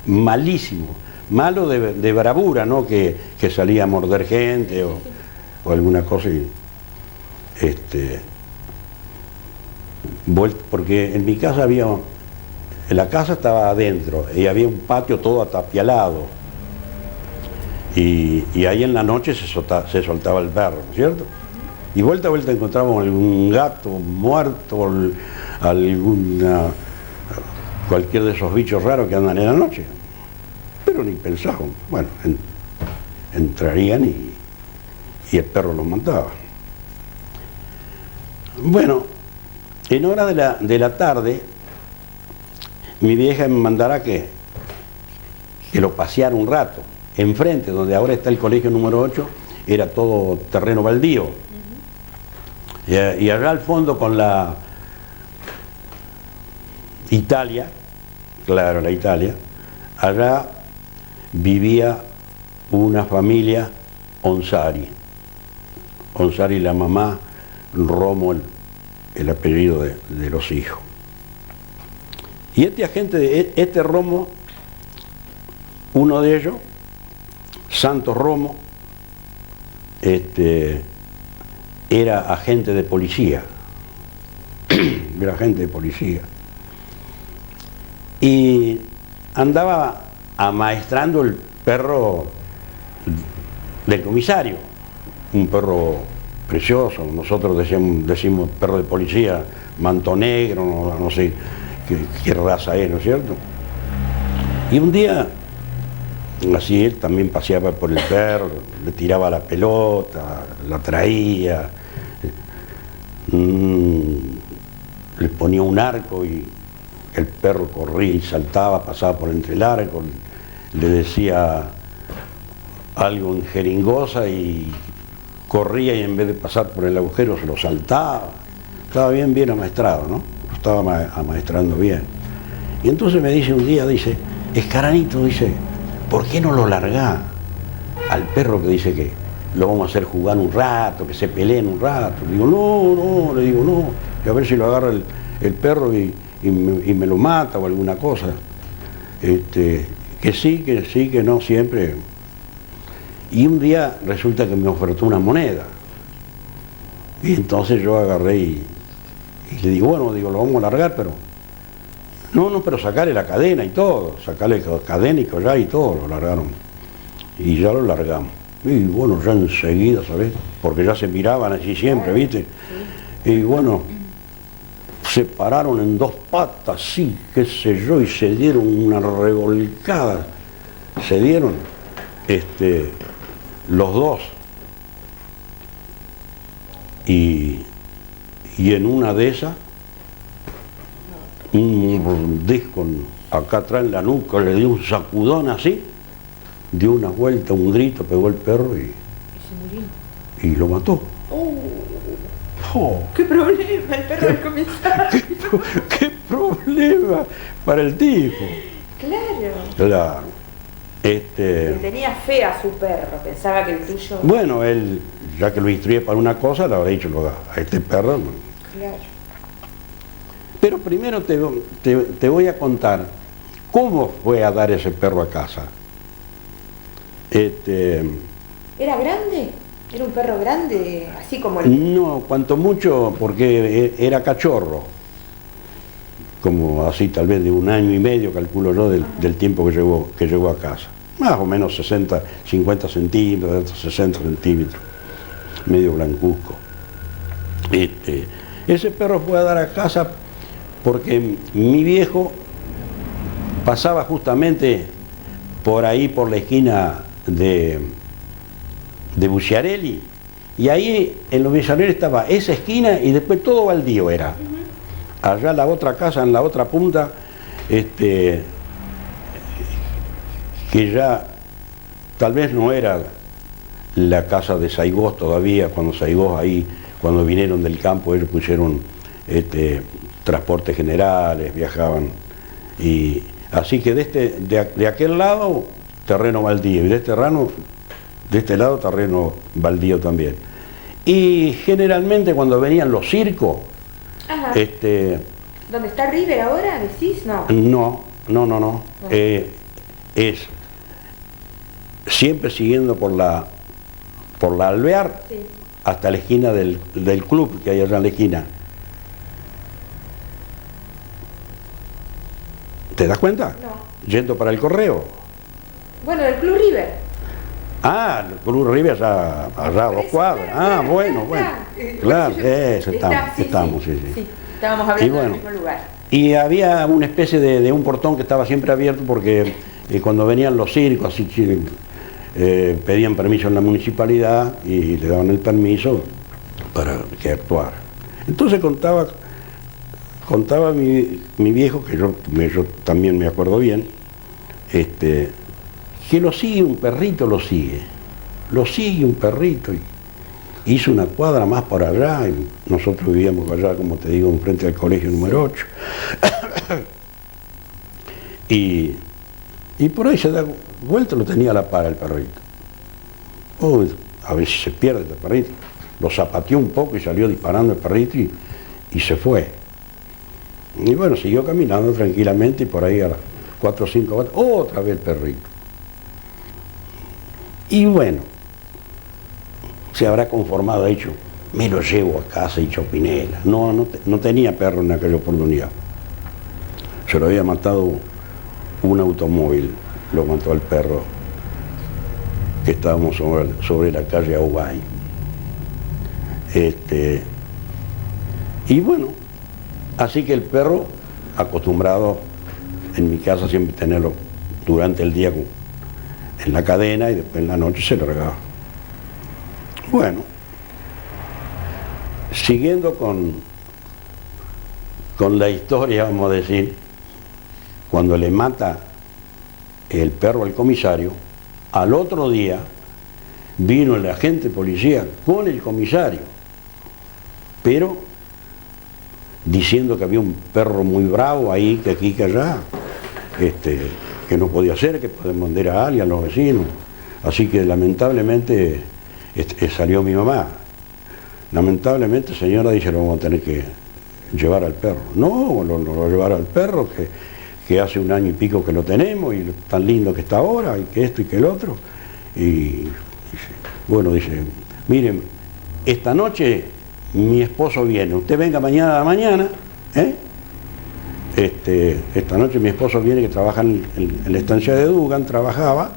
Malísimo. Malo de bravura, ¿no? Que salía a morder gente o alguna cosa y porque en mi casa la casa estaba adentro y había un patio todo atapialado y ahí en la noche se soltaba el perro, ¿no es cierto? Y vuelta a vuelta encontrábamos algún gato muerto, cualquier de esos bichos raros que andan en la noche, pero ni pensaban, bueno, entrarían y el perro los mataba. Bueno, en hora de la tarde, mi vieja me mandará que lo paseara un rato. Enfrente, donde ahora está el colegio número 8, era todo terreno baldío. Y allá al fondo con la Italia, claro, la Italia, allá vivía una familia Onsari. Onsari la mamá, Romo el apellido de los hijos. Y este agente, este Romo, uno de ellos, Santos Romo, era agente de policía. Era agente de policía. Y andaba amaestrando el perro del comisario, un perro precioso. Nosotros decimos perro de policía, manto negro, no sé qué raza es, ¿no es cierto? Y un día, así él también paseaba por el perro, le tiraba la pelota, la traía, le ponía un arco y el perro corría y saltaba, pasaba por entre el arco, le decía algo en jeringosa y corría y en vez de pasar por el agujero se lo saltaba. Estaba bien amaestrado, ¿no? Lo estaba amaestrando bien. Y entonces me dice un día, dice, Escaranito, dice, ¿por qué no lo largás al perro que dice que lo vamos a hacer jugar un rato, que se peleen un rato? Le digo, no, que a ver si lo agarra el perro y me lo mata o alguna cosa. Que sí, que no, siempre. Y un día resulta que me ofertó una moneda. Y entonces yo agarré y le digo, bueno, lo vamos a largar, pero... No, pero sacarle la cadena y todo, sacarle cadena y collar y todo, lo largaron. Y ya lo largamos. Y bueno, ya enseguida, ¿sabes? Porque ya se miraban así siempre, ¿viste? Y bueno, se pararon en dos patas, sí, qué sé yo, y se dieron una revolcada. Se dieron los dos. Y en una de esas, un disco acá atrás en la nuca, le dio un sacudón así, dio una vuelta, un grito, pegó el perro y se murió. Y lo mató. ¡Qué problema el perro del comisario! ¿Qué problema para el tipo? Claro. Que tenía fe a su perro, pensaba que el tuyo... Bueno, él, ya que lo instruía para una cosa, le habrá dicho a este perro. ¿No? Claro. Pero primero te voy a contar cómo fue a dar ese perro a casa. ¿Era grande? ¿Era un perro grande, así como el...? No, cuanto mucho, porque era cachorro. Como así, tal vez de 1 año y medio, calculo yo, del tiempo que llegó a casa. Más o menos 50 centímetros, 60 centímetros, medio blancuzco. Ese perro fue a dar a casa porque mi viejo pasaba justamente por ahí, por la esquina de Bucciarelli, y ahí en los Bucciarelli estaba esa esquina y después todo baldío era. Allá la otra casa, en la otra punta, que ya tal vez no era la casa de Saigós todavía, cuando Saigós ahí, cuando vinieron del campo, ellos pusieron transportes generales, viajaban. Y así que de aquel lado, terreno baldío, y de este lado, terreno baldío también. Y generalmente cuando venían los circos, ajá. ¿Dónde está River ahora, decís? No. Es siempre siguiendo por la Alvear, sí, hasta la esquina del club que hay allá en la esquina. ¿Te das cuenta? No. Yendo para el correo. Bueno, del Club River. Ah, el Club River allá a 2 cuadras. Bueno. Claro, eso estamos. Sí. Estábamos hablando del mismo lugar. Y había una especie de un portón que estaba siempre abierto porque cuando venían los circos, así pedían permiso en la municipalidad y le daban el permiso para que actuara. Entonces contaba mi viejo, que yo también me acuerdo bien, que lo sigue un perrito, un perrito, hizo una cuadra más por allá, y nosotros vivíamos allá, como te digo, enfrente del colegio número 8. y por ahí se da vuelta, lo tenía a la par el perrito. A ver si se pierde el perrito. Lo zapateó un poco y salió disparando el perrito y se fue. Y bueno, siguió caminando tranquilamente y por ahí a las 4 o 5 horas, otra vez el perrito. Y bueno, se habrá conformado, ha dicho, me lo llevo a casa, dicho Pinela. No tenía perro en aquella oportunidad. Se lo había matado un automóvil, lo mató al perro, que estábamos sobre la calle Aubay. Y bueno, así que el perro, acostumbrado en mi casa siempre tenerlo durante el día en la cadena y después en la noche se largaba. Bueno, siguiendo con la historia, vamos a decir, cuando le mata el perro al comisario, al otro día vino el agente de policía con el comisario, pero diciendo que había un perro muy bravo ahí, que aquí, que allá, que no podía ser, que podía mandar a alguien, a los vecinos. Así que lamentablemente salió mi mamá. Lamentablemente, señora, dice, lo vamos a tener que llevar al perro. No lo llevar al perro, que hace 1 año y pico que lo tenemos, y tan lindo que está ahora, y que esto y que el otro. Y bueno, dice, miren, esta noche mi esposo viene, usted venga mañana a la mañana, esta noche mi esposo viene, que trabaja en la estancia de Dugan, trabajaba,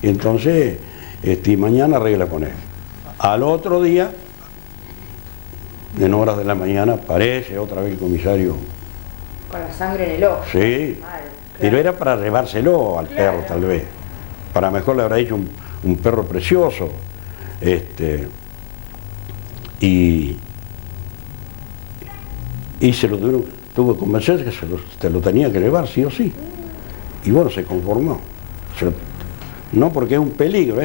y entonces mañana arregla con él. Al otro día, en horas de la mañana, aparece otra vez el comisario. Con la sangre en el ojo. Sí, mal, claro. Pero era para llevárselo al perro, tal vez. Para mejor le habrá dicho un perro precioso. Y se lo tuvo que convencer que se lo tenía que llevar, sí o sí. Y bueno, se conformó. No porque es un peligro,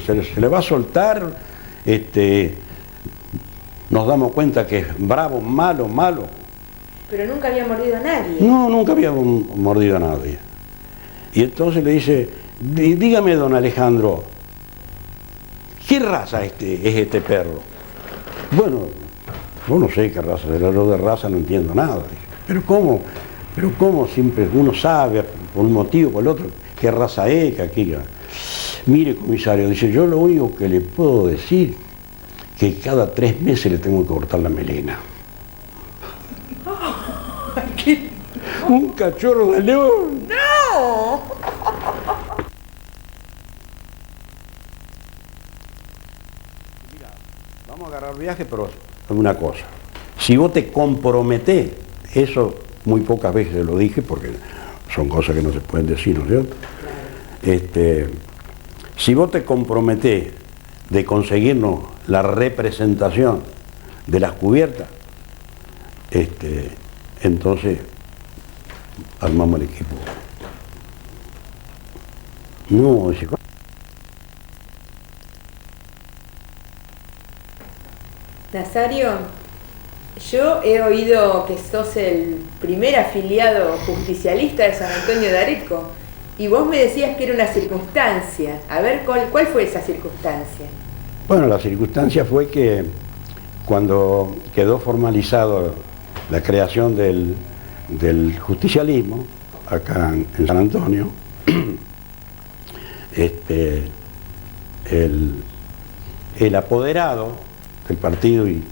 se le va a soltar, nos damos cuenta que es bravo, malo. Pero nunca había mordido a nadie. No, nunca había mordido a nadie. Y entonces le dice, dígame, don Alejandro, ¿qué raza es este perro? Bueno, yo no sé qué raza, yo de raza no entiendo nada. Pero cómo siempre uno sabe, por un motivo, por el otro, qué raza es, que aquí. Mire, comisario, dice, yo lo único que le puedo decir, que cada 3 meses le tengo que cortar la melena. Un cachorro de león. ¡No! Mira, vamos a agarrar viaje, pero una cosa. Si vos te comprometés, eso muy pocas veces lo dije, porque son cosas que no se pueden decir, ¿no es cierto? Si vos te comprometés de conseguirnos la representación de las cubiertas, entonces armamos el equipo. No, dice, Nazario, yo he oído que sos el primer afiliado justicialista de San Antonio de Areco, y vos me decías que era una circunstancia. A ver, ¿cuál fue esa circunstancia? Bueno, la circunstancia fue que cuando quedó formalizado la creación del justicialismo acá en San Antonio, el apoderado del partido y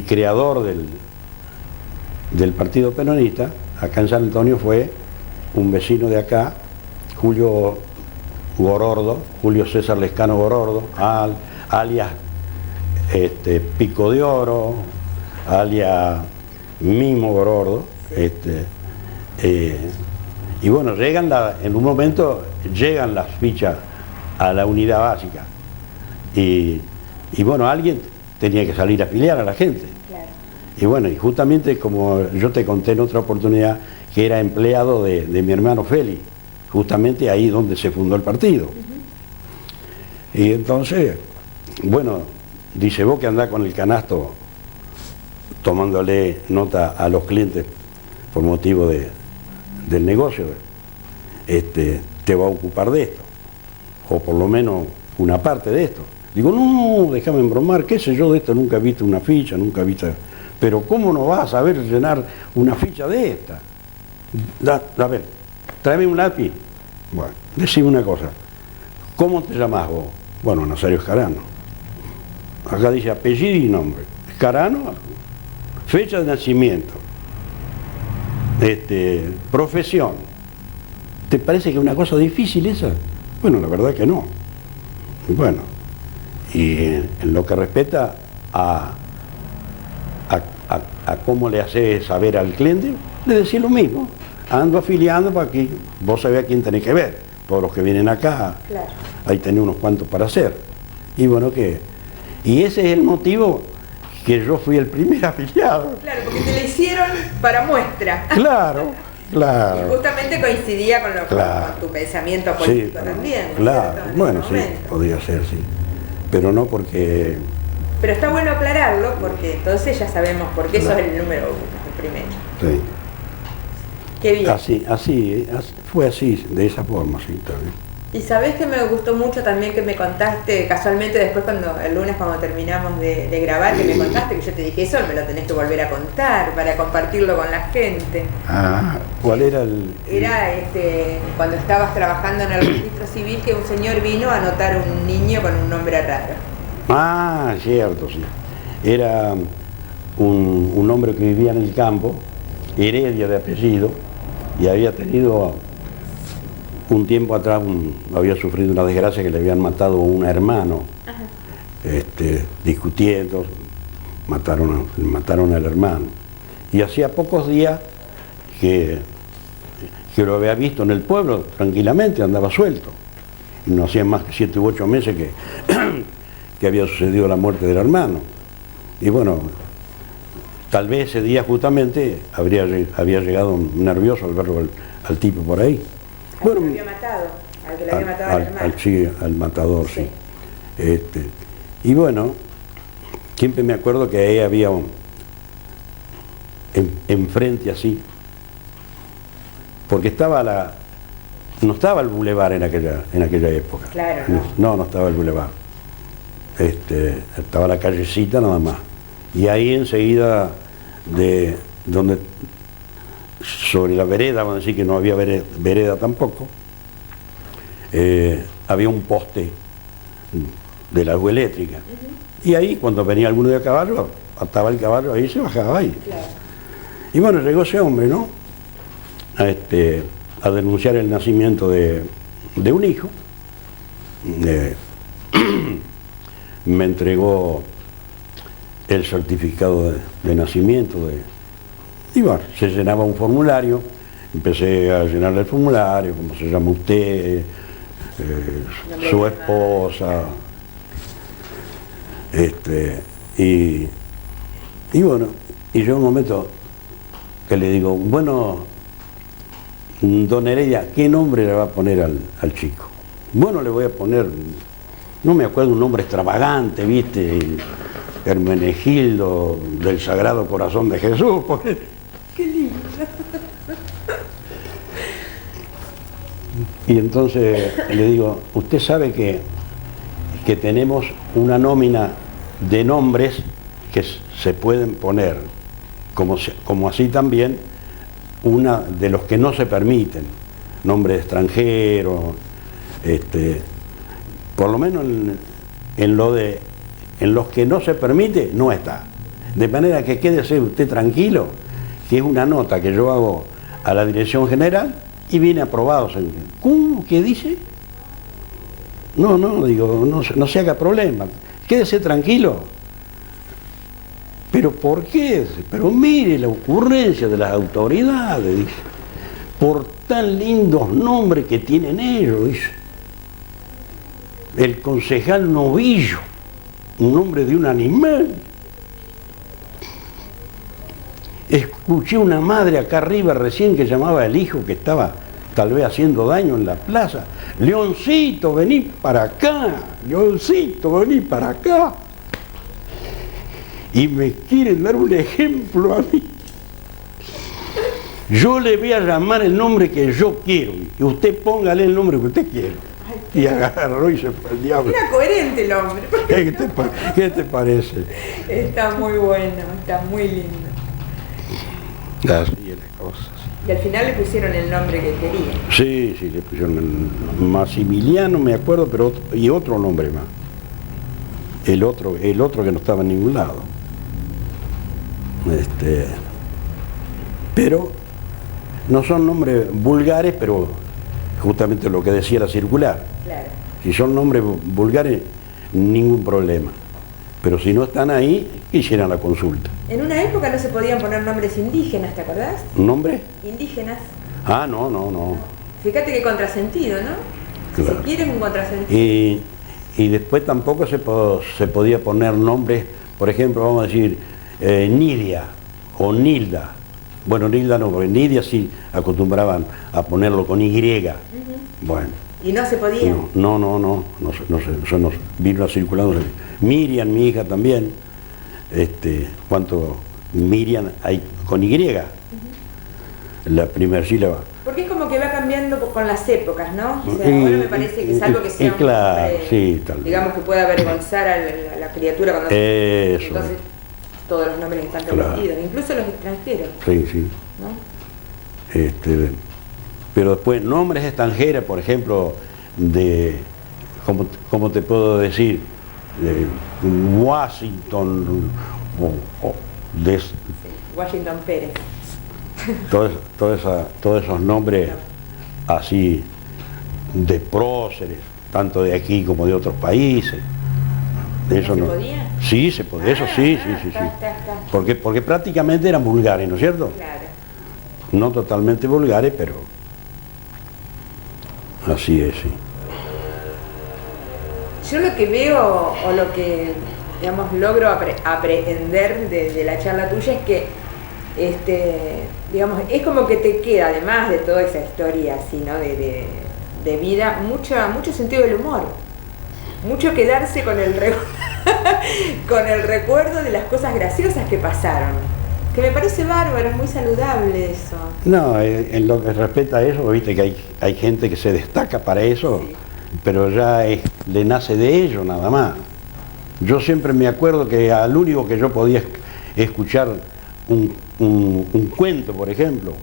creador del partido peronista acá en San Antonio fue un vecino de acá, Julio César Lescano Gorordo, alias Pico de Oro, alias Mimo Gorordo. Y bueno, en un momento llegan las fichas a la unidad básica. Y bueno, alguien tenía que salir a afiliar a la gente. Claro. Y bueno, y justamente como yo te conté en otra oportunidad, que era empleado de mi hermano Félix, justamente ahí donde se fundó el partido. Y entonces, bueno, dice, vos que andás con el canasto tomándole nota a los clientes por motivo del negocio, te va a ocupar de esto, o por lo menos una parte de esto. Digo, no, déjame embromar, qué sé yo de esto, nunca he visto una ficha, nunca he visto... Pero ¿cómo no vas a saber llenar una ficha de esta? A ver, tráeme un lápiz. Bueno, decime una cosa, ¿cómo te llamás vos? Bueno, Nazario Escarano. Acá dice apellido y nombre. Escarano, fecha de nacimiento, profesión. ¿Te parece que es una cosa difícil esa? Bueno, la verdad que no. Bueno, y en lo que respecta a cómo le hace saber al cliente, le decís lo mismo. Ando afiliando para que vos sabés a quién tenés que ver. Todos los que vienen acá, Claro. ahí tenés unos cuantos para hacer. Y bueno, y ese es el motivo que yo fui el primer afiliado. Claro, porque te lo hicieron para muestra. Claro, Y claro. justamente coincidía con, Claro. con tu pensamiento Sí, político también, ¿no es claro. cierto? En Bueno, ese sí, momento. podría ser, sí. Pero no porque... Pero está bueno aclararlo porque entonces ya sabemos por qué Claro. sos el número uno, el primero. Sí. Qué bien. Así, fue así, de esa forma, sí, también. Y sabés que me gustó mucho también que me contaste, casualmente después el lunes cuando terminamos de grabar, que me contaste, que yo te dije, eso me lo tenés que volver a contar para compartirlo con la gente. Ah, ¿cuál era Era cuando estabas trabajando en el registro civil que un señor vino a anotar un niño con un nombre raro. Ah, cierto, sí. Era un hombre que vivía en el campo, Heredia de apellido, y había tenido un tiempo atrás, había sufrido una desgracia que le habían matado a un hermano, discutiendo, mataron al hermano. Y hacía pocos días que lo había visto en el pueblo, tranquilamente, andaba suelto. Y no hacía más que 7 u 8 meses que había sucedido la muerte del hermano. Y bueno, tal vez ese día justamente había llegado nervioso al verlo al tipo por ahí. Al que lo había matado, al que le había matado al hermano. Sí, al matador, sí. Y bueno, siempre me acuerdo que ahí había enfrente así, porque no estaba el bulevar en aquella época. Claro, no estaba el bulevar. Estaba la callecita nada más. Y ahí enseguida de donde sobre la vereda, vamos a decir que no había vereda tampoco, había un poste de la luz eléctrica. Y ahí, cuando venía alguno de caballo, ataba el caballo ahí y se bajaba ahí. Claro. Y bueno, llegó ese hombre, ¿no? A denunciar el nacimiento de un hijo. Me entregó el certificado de nacimiento y bueno, se llenaba un formulario, empecé a llenar el formulario, cómo se llama usted, su esposa, y bueno, y yo en un momento que le digo, bueno, don Heredia, ¿qué nombre le va a poner al chico? Bueno, le voy a poner, no me acuerdo, un nombre extravagante, ¿viste? Hermenegildo del Sagrado Corazón de Jesús. Qué lindo. Y entonces le digo, usted sabe que tenemos una nómina de nombres que se pueden poner, como así también una de los que no se permiten, nombres extranjeros, por lo menos en los que no se permite, no está. De manera que quédese usted tranquilo, que es una nota que yo hago a la Dirección General y viene aprobado. ¿Cómo? ¿Qué dice? No, digo, no se haga problema, quédese tranquilo. ¿Pero por qué? Pero mire la ocurrencia de las autoridades, dice, por tan lindos nombres que tienen ellos, dice. El concejal Novillo, un nombre de un animal. Escuché una madre acá arriba recién que llamaba al hijo que estaba tal vez haciendo daño en la plaza. Leoncito, vení para acá. Leoncito, vení para acá. y me quieren dar un ejemplo a mí. Yo le voy a llamar el nombre que yo quiero y usted póngale el nombre que usted quiere. Y agarró y se fue al diablo. Era coherente el hombre. ¿Qué te parece? Está muy bueno, está muy lindo. Así es las cosas. Y al final le pusieron el nombre que quería. Sí, le pusieron el Maximiliano, me acuerdo, pero y otro nombre más. El otro que no estaba en ningún lado. Pero no son nombres vulgares, pero justamente lo que decía la circular. Claro. Si son nombres vulgares, ningún problema. Pero si no están ahí, hicieran la consulta. En una época no se podían poner nombres indígenas, ¿te acordás? ¿Nombre? Indígenas. Ah, no. Fíjate qué contrasentido, ¿no? Claro. Si quieres un contrasentido. Y después tampoco se podía poner nombres, por ejemplo, vamos a decir, Nidia o Nilda. Bueno, Nilda no, porque Nidia sí acostumbraban a ponerlo con Y. Bueno. ¿Y no se podía? No sé, eso nos vino circulando. Miriam, mi hija también. ¿Cuánto Miriam hay con Y? La primera sílaba. Porque es como que va cambiando con las épocas, ¿no? O sea, ahora me parece que es algo que sea un claro, nombre, sí, tal vez. digamos, que pueda avergonzar a la criatura cuando Eso. entonces todos los nombres están Claro. permitidos, incluso los extranjeros, Sí. ¿no? Pero después, nombres extranjeros, por ejemplo, de, ¿cómo te puedo decir? De Washington, o de Sí, Washington Pérez. todos esos nombres así de próceres, tanto de aquí como de otros países. Eso ¿No se podía? Sí, se podía, eso sí. Está. Porque prácticamente eran vulgares, ¿no es cierto? Claro. No totalmente vulgares, pero así es, sí. Yo lo que veo, o lo que, digamos, logro aprehender de la charla tuya es que, digamos, es como que te queda, además de toda esa historia así, ¿no? De vida, mucho sentido del humor. Mucho quedarse con con el recuerdo de las cosas graciosas que pasaron. Que me parece bárbaro, es muy saludable eso. No, en lo que respecta a eso, viste que hay gente que se destaca para eso, Sí. pero ya le nace de ello nada más. Yo siempre me acuerdo que al único que yo podía escuchar un cuento, por ejemplo,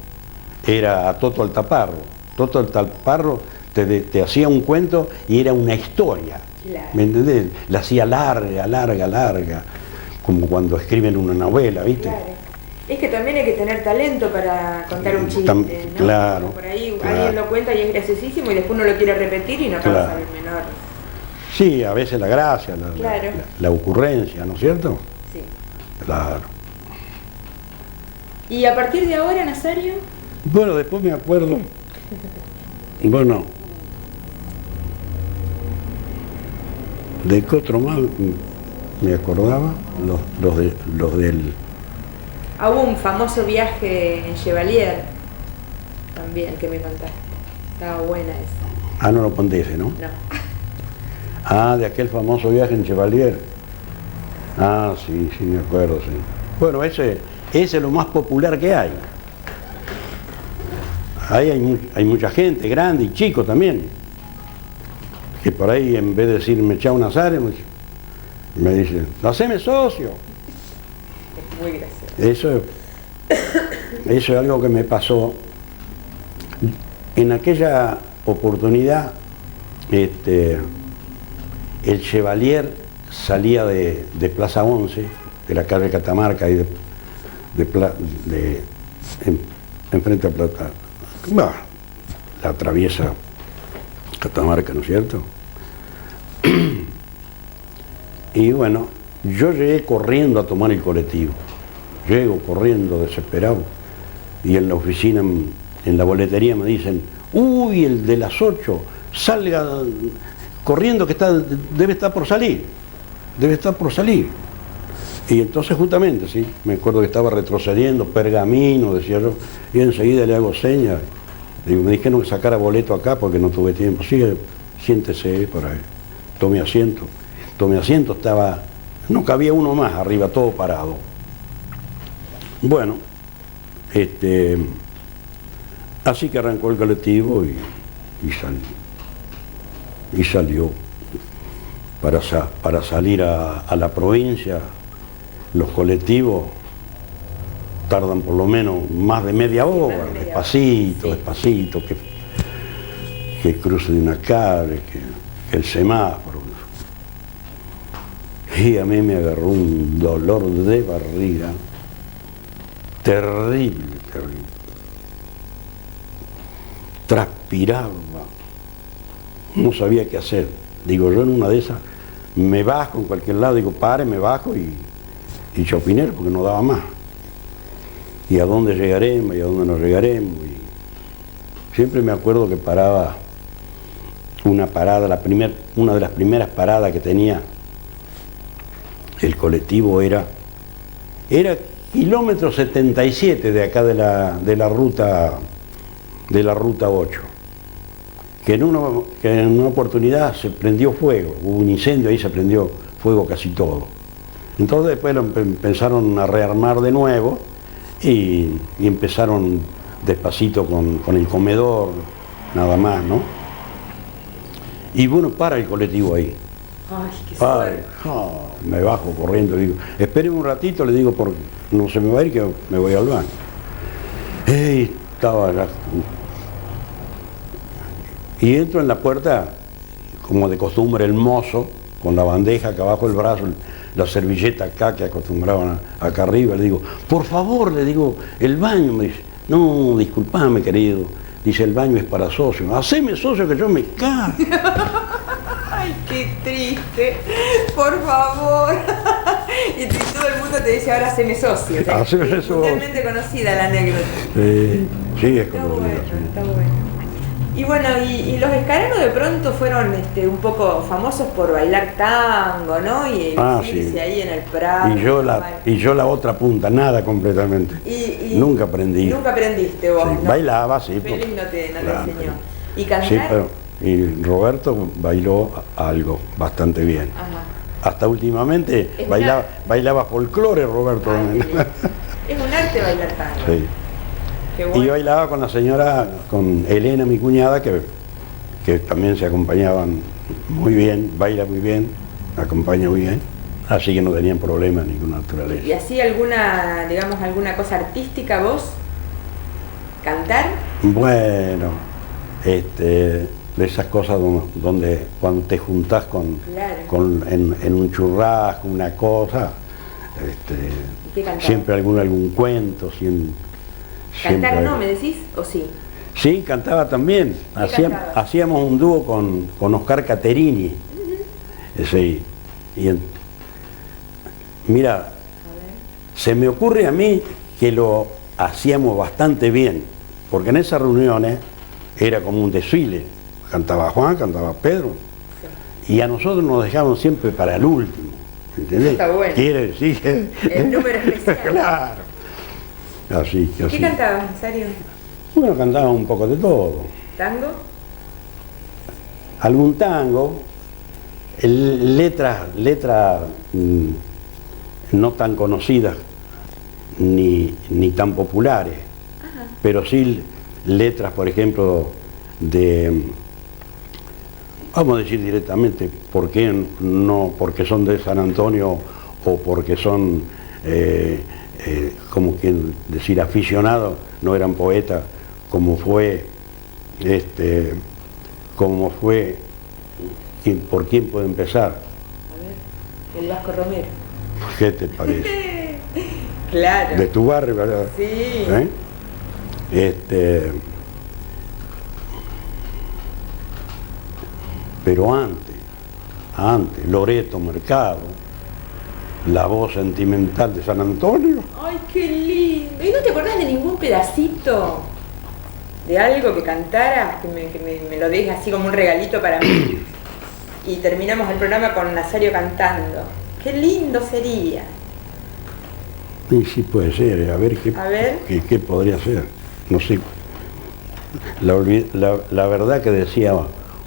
era a Toto Altaparro. Toto Altaparro te hacía un cuento y era una historia. Claro. ¿Me entendés? La hacía larga, como cuando escriben una novela, ¿viste? Claro. Es que también hay que tener talento para contar un chiste, ¿no? Claro. Porque por ahí Claro. alguien lo cuenta y es graciosísimo y después uno lo quiere repetir y no causa Claro. el menor. Sí, a veces la gracia, Claro. la ocurrencia, ¿no es cierto? Sí. Claro. Y a partir de ahora, Nazario, Bueno, después me acuerdo, bueno, ¿de qué otro más me acordaba? Los del... hubo un famoso viaje en Chevalier también que me contaste. Estaba buena esa. Ah, no lo conté ese, ¿no? No. Ah, de aquel famoso viaje en Chevalier. Ah, sí, me acuerdo, sí. Bueno, ese es lo más popular que hay. Ahí hay mucha gente, grande y chico también, que por ahí en vez de decirme chao Nazario, me dicen, haceme socio. Es muy gracioso. Eso es algo que me pasó. En aquella oportunidad, el Chevalier salía de Plaza 11, de la calle Catamarca, y enfrente a Plata. La atraviesa Catamarca, ¿no es cierto? Y bueno, yo llegué corriendo a tomar el colectivo. Llego corriendo, desesperado. Y en la oficina, en la boletería me dicen, uy, el de las 8, salga corriendo que debe estar por salir. Debe estar por salir. Y entonces justamente, sí, me acuerdo que estaba retrocediendo, pergamino, decía yo, y enseguida le hago señas. Digo, me dijeron que sacara boleto acá porque no tuve tiempo. Sí, siéntese por ahí, tome asiento. Estaba no cabía uno más arriba, todo parado. Bueno, así que arrancó el colectivo y salió para salir a la provincia. Los colectivos tardan por lo menos más de media hora, despacito, que cruce de una calle, que el semáforo. Y a mí me agarró un dolor de barriga terrible. Transpiraba, no sabía qué hacer. Digo, yo en una de esas me bajo en cualquier lado, digo, pare, me bajo y chopinero, porque no daba más. ¿Y a dónde llegaremos? ¿Y a dónde no llegaremos? Y siempre me acuerdo que paraba una parada, una de las primeras paradas que tenía el colectivo era kilómetro 77 de acá de la ruta 8. Que en una oportunidad se prendió fuego, hubo un incendio, ahí se prendió fuego casi todo. Entonces después lo empezaron a rearmar de nuevo y empezaron despacito con el comedor, nada más, ¿no? Y bueno, para el colectivo ahí. Ay, qué suerte. Me bajo corriendo, digo, espéreme un ratito, le digo, porque no se me va a ir que me voy al baño. Estaba ya. Y entro en la puerta, como de costumbre, el mozo, con la bandeja acá abajo del brazo, la servilleta acá que acostumbraban acá arriba, le digo, por favor, le digo, el baño, me dice, no, disculpame, querido, dice, el baño es para socios, haceme socio que yo me cago. Ay, qué triste, por favor. Y todo el mundo te dice, ahora haceme socio. Haceme socio. Mundialmente conocida la anécdota. Sí, es Está conocida. bueno, está bueno. Y bueno, y los escaranos de pronto fueron un poco famosos por bailar tango, ¿no? Y sí. ahí en el Prado. Y yo la otra punta, nada completamente. Nunca aprendí. Nunca aprendiste vos, sí, ¿no? Bailaba, sí. Félix no te claro, enseñó. ¿Y cantar? Sí, y Roberto bailó algo bastante bien. Ajá. Hasta últimamente bailaba folclore, Roberto. Ay, es un arte bailar tango. Sí. Qué bueno. Y bailaba con la señora, con Elena, mi cuñada, que también se acompañaban muy bien, baila muy bien, acompaña muy bien, así que no tenían problemas de ninguna naturaleza. ¿Y así alguna cosa artística vos? ¿Cantar? Bueno, de esas cosas donde cuando te juntás Claro. en un churrasco, una cosa, ¿Y qué cantás? siempre algún cuento, ¿Cantar siempre. no, me decís? ¿O sí? Sí, cantaba también. cantabas? Hacíamos un dúo con Oscar Caterini. Sí. Mira, A ver. se me ocurre a mí que lo hacíamos bastante bien, porque en esas reuniones era como un desfile. Cantaba Juan, cantaba Pedro, Sí. y a nosotros nos dejaban siempre para el último. ¿Entendés? Está bueno. Quiere decir que... El número especial. Claro. Así, ¿Qué cantabas, en serio? Bueno, cantaba un poco de todo. ¿Tango? Algún tango, letras no tan conocidas ni tan populares, Ajá. pero sí letras, por ejemplo, vamos a decir directamente, ¿por qué no? Porque son de San Antonio o porque son, como quien decir, aficionados, no eran poetas, como fue, ¿por quién puede empezar? A ver, el Vasco Romero. ¿Qué te parece? Claro. De tu barrio, ¿verdad? Sí. Pero antes, Loreto Mercado, la voz sentimental de San Antonio. Ay, qué lindo. ¿Y no te acordás de ningún pedacito de algo que cantaras, que me lo dejes así como un regalito para mí? Y terminamos el programa con Nazario cantando. Qué lindo sería. Y sí puede ser, a ver qué podría ser. No sé. La verdad que decía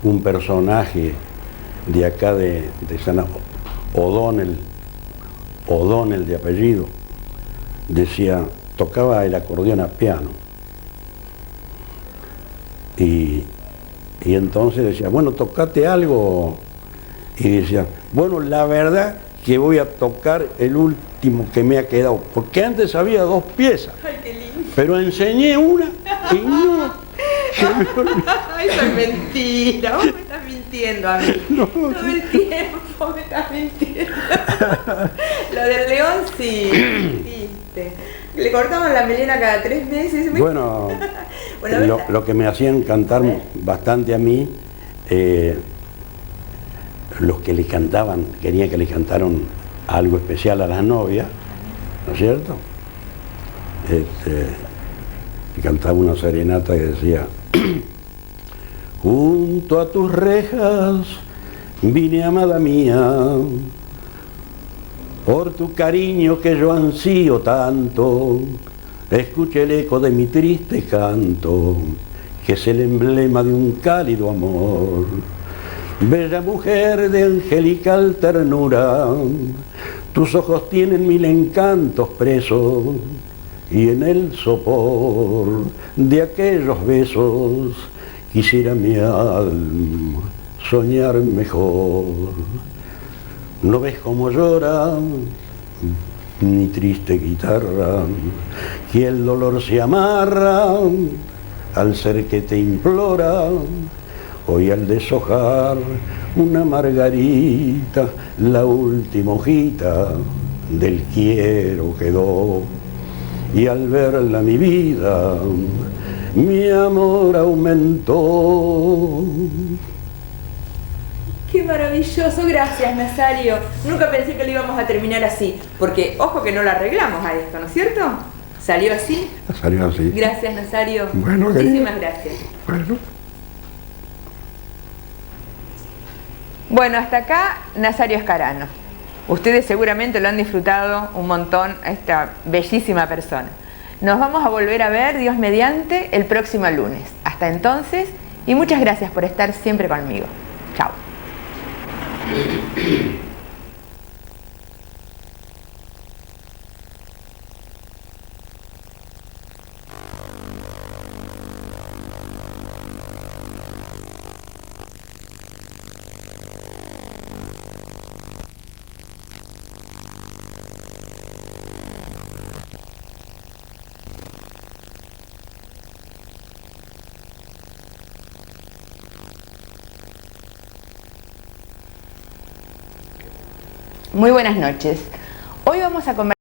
un personaje de acá de San O'Donnell, O'Donnell de apellido, decía, tocaba el acordeón a piano. Y entonces decía, bueno, tocate algo. Y decía, bueno, la verdad que voy a tocar el último que me ha quedado, porque antes había 2 piezas. Ay, qué lindo. Pero enseñé una y no. Se me olvidó. Eso es mentira, vos me estás mintiendo a mí. No, Todo el tiempo me estás mintiendo. Lo del león sí, viste. Le cortamos la melena cada 3 meses. Bueno, Bueno, lo que me hacían cantar bastante a mí, los que le cantaban, querían que le cantaran algo especial a las novias, ¿no es cierto? Y cantaba una serenata que decía, junto a tus rejas vine, amada mía, por tu cariño que yo ansío tanto, escuche el eco de mi triste canto, que es el emblema de un cálido amor. Bella mujer de angelical ternura, tus ojos tienen 1000 encantos presos, y en el sopor de aquellos besos quisiera mi alma soñar mejor. ¿No ves cómo llora mi triste guitarra, que el dolor se amarra al ser que te implora? Hoy al deshojar una margarita, la última hojita del quiero quedó. Y al verla mi vida, mi amor aumentó. qué maravilloso, gracias Nazario. Nunca pensé que lo íbamos a terminar así, porque ojo que no lo arreglamos a esto, ¿no es cierto? ¿Salió así? Salió así. Gracias Nazario. Bueno, muchísimas gracias. Bueno. Bueno, hasta acá Nazario Escarano. Ustedes seguramente lo han disfrutado un montón a esta bellísima persona. Nos vamos a volver a ver, Dios mediante, el próximo lunes. Hasta entonces, y muchas gracias por estar siempre conmigo. Chao. Muy buenas noches. Hoy vamos a conversar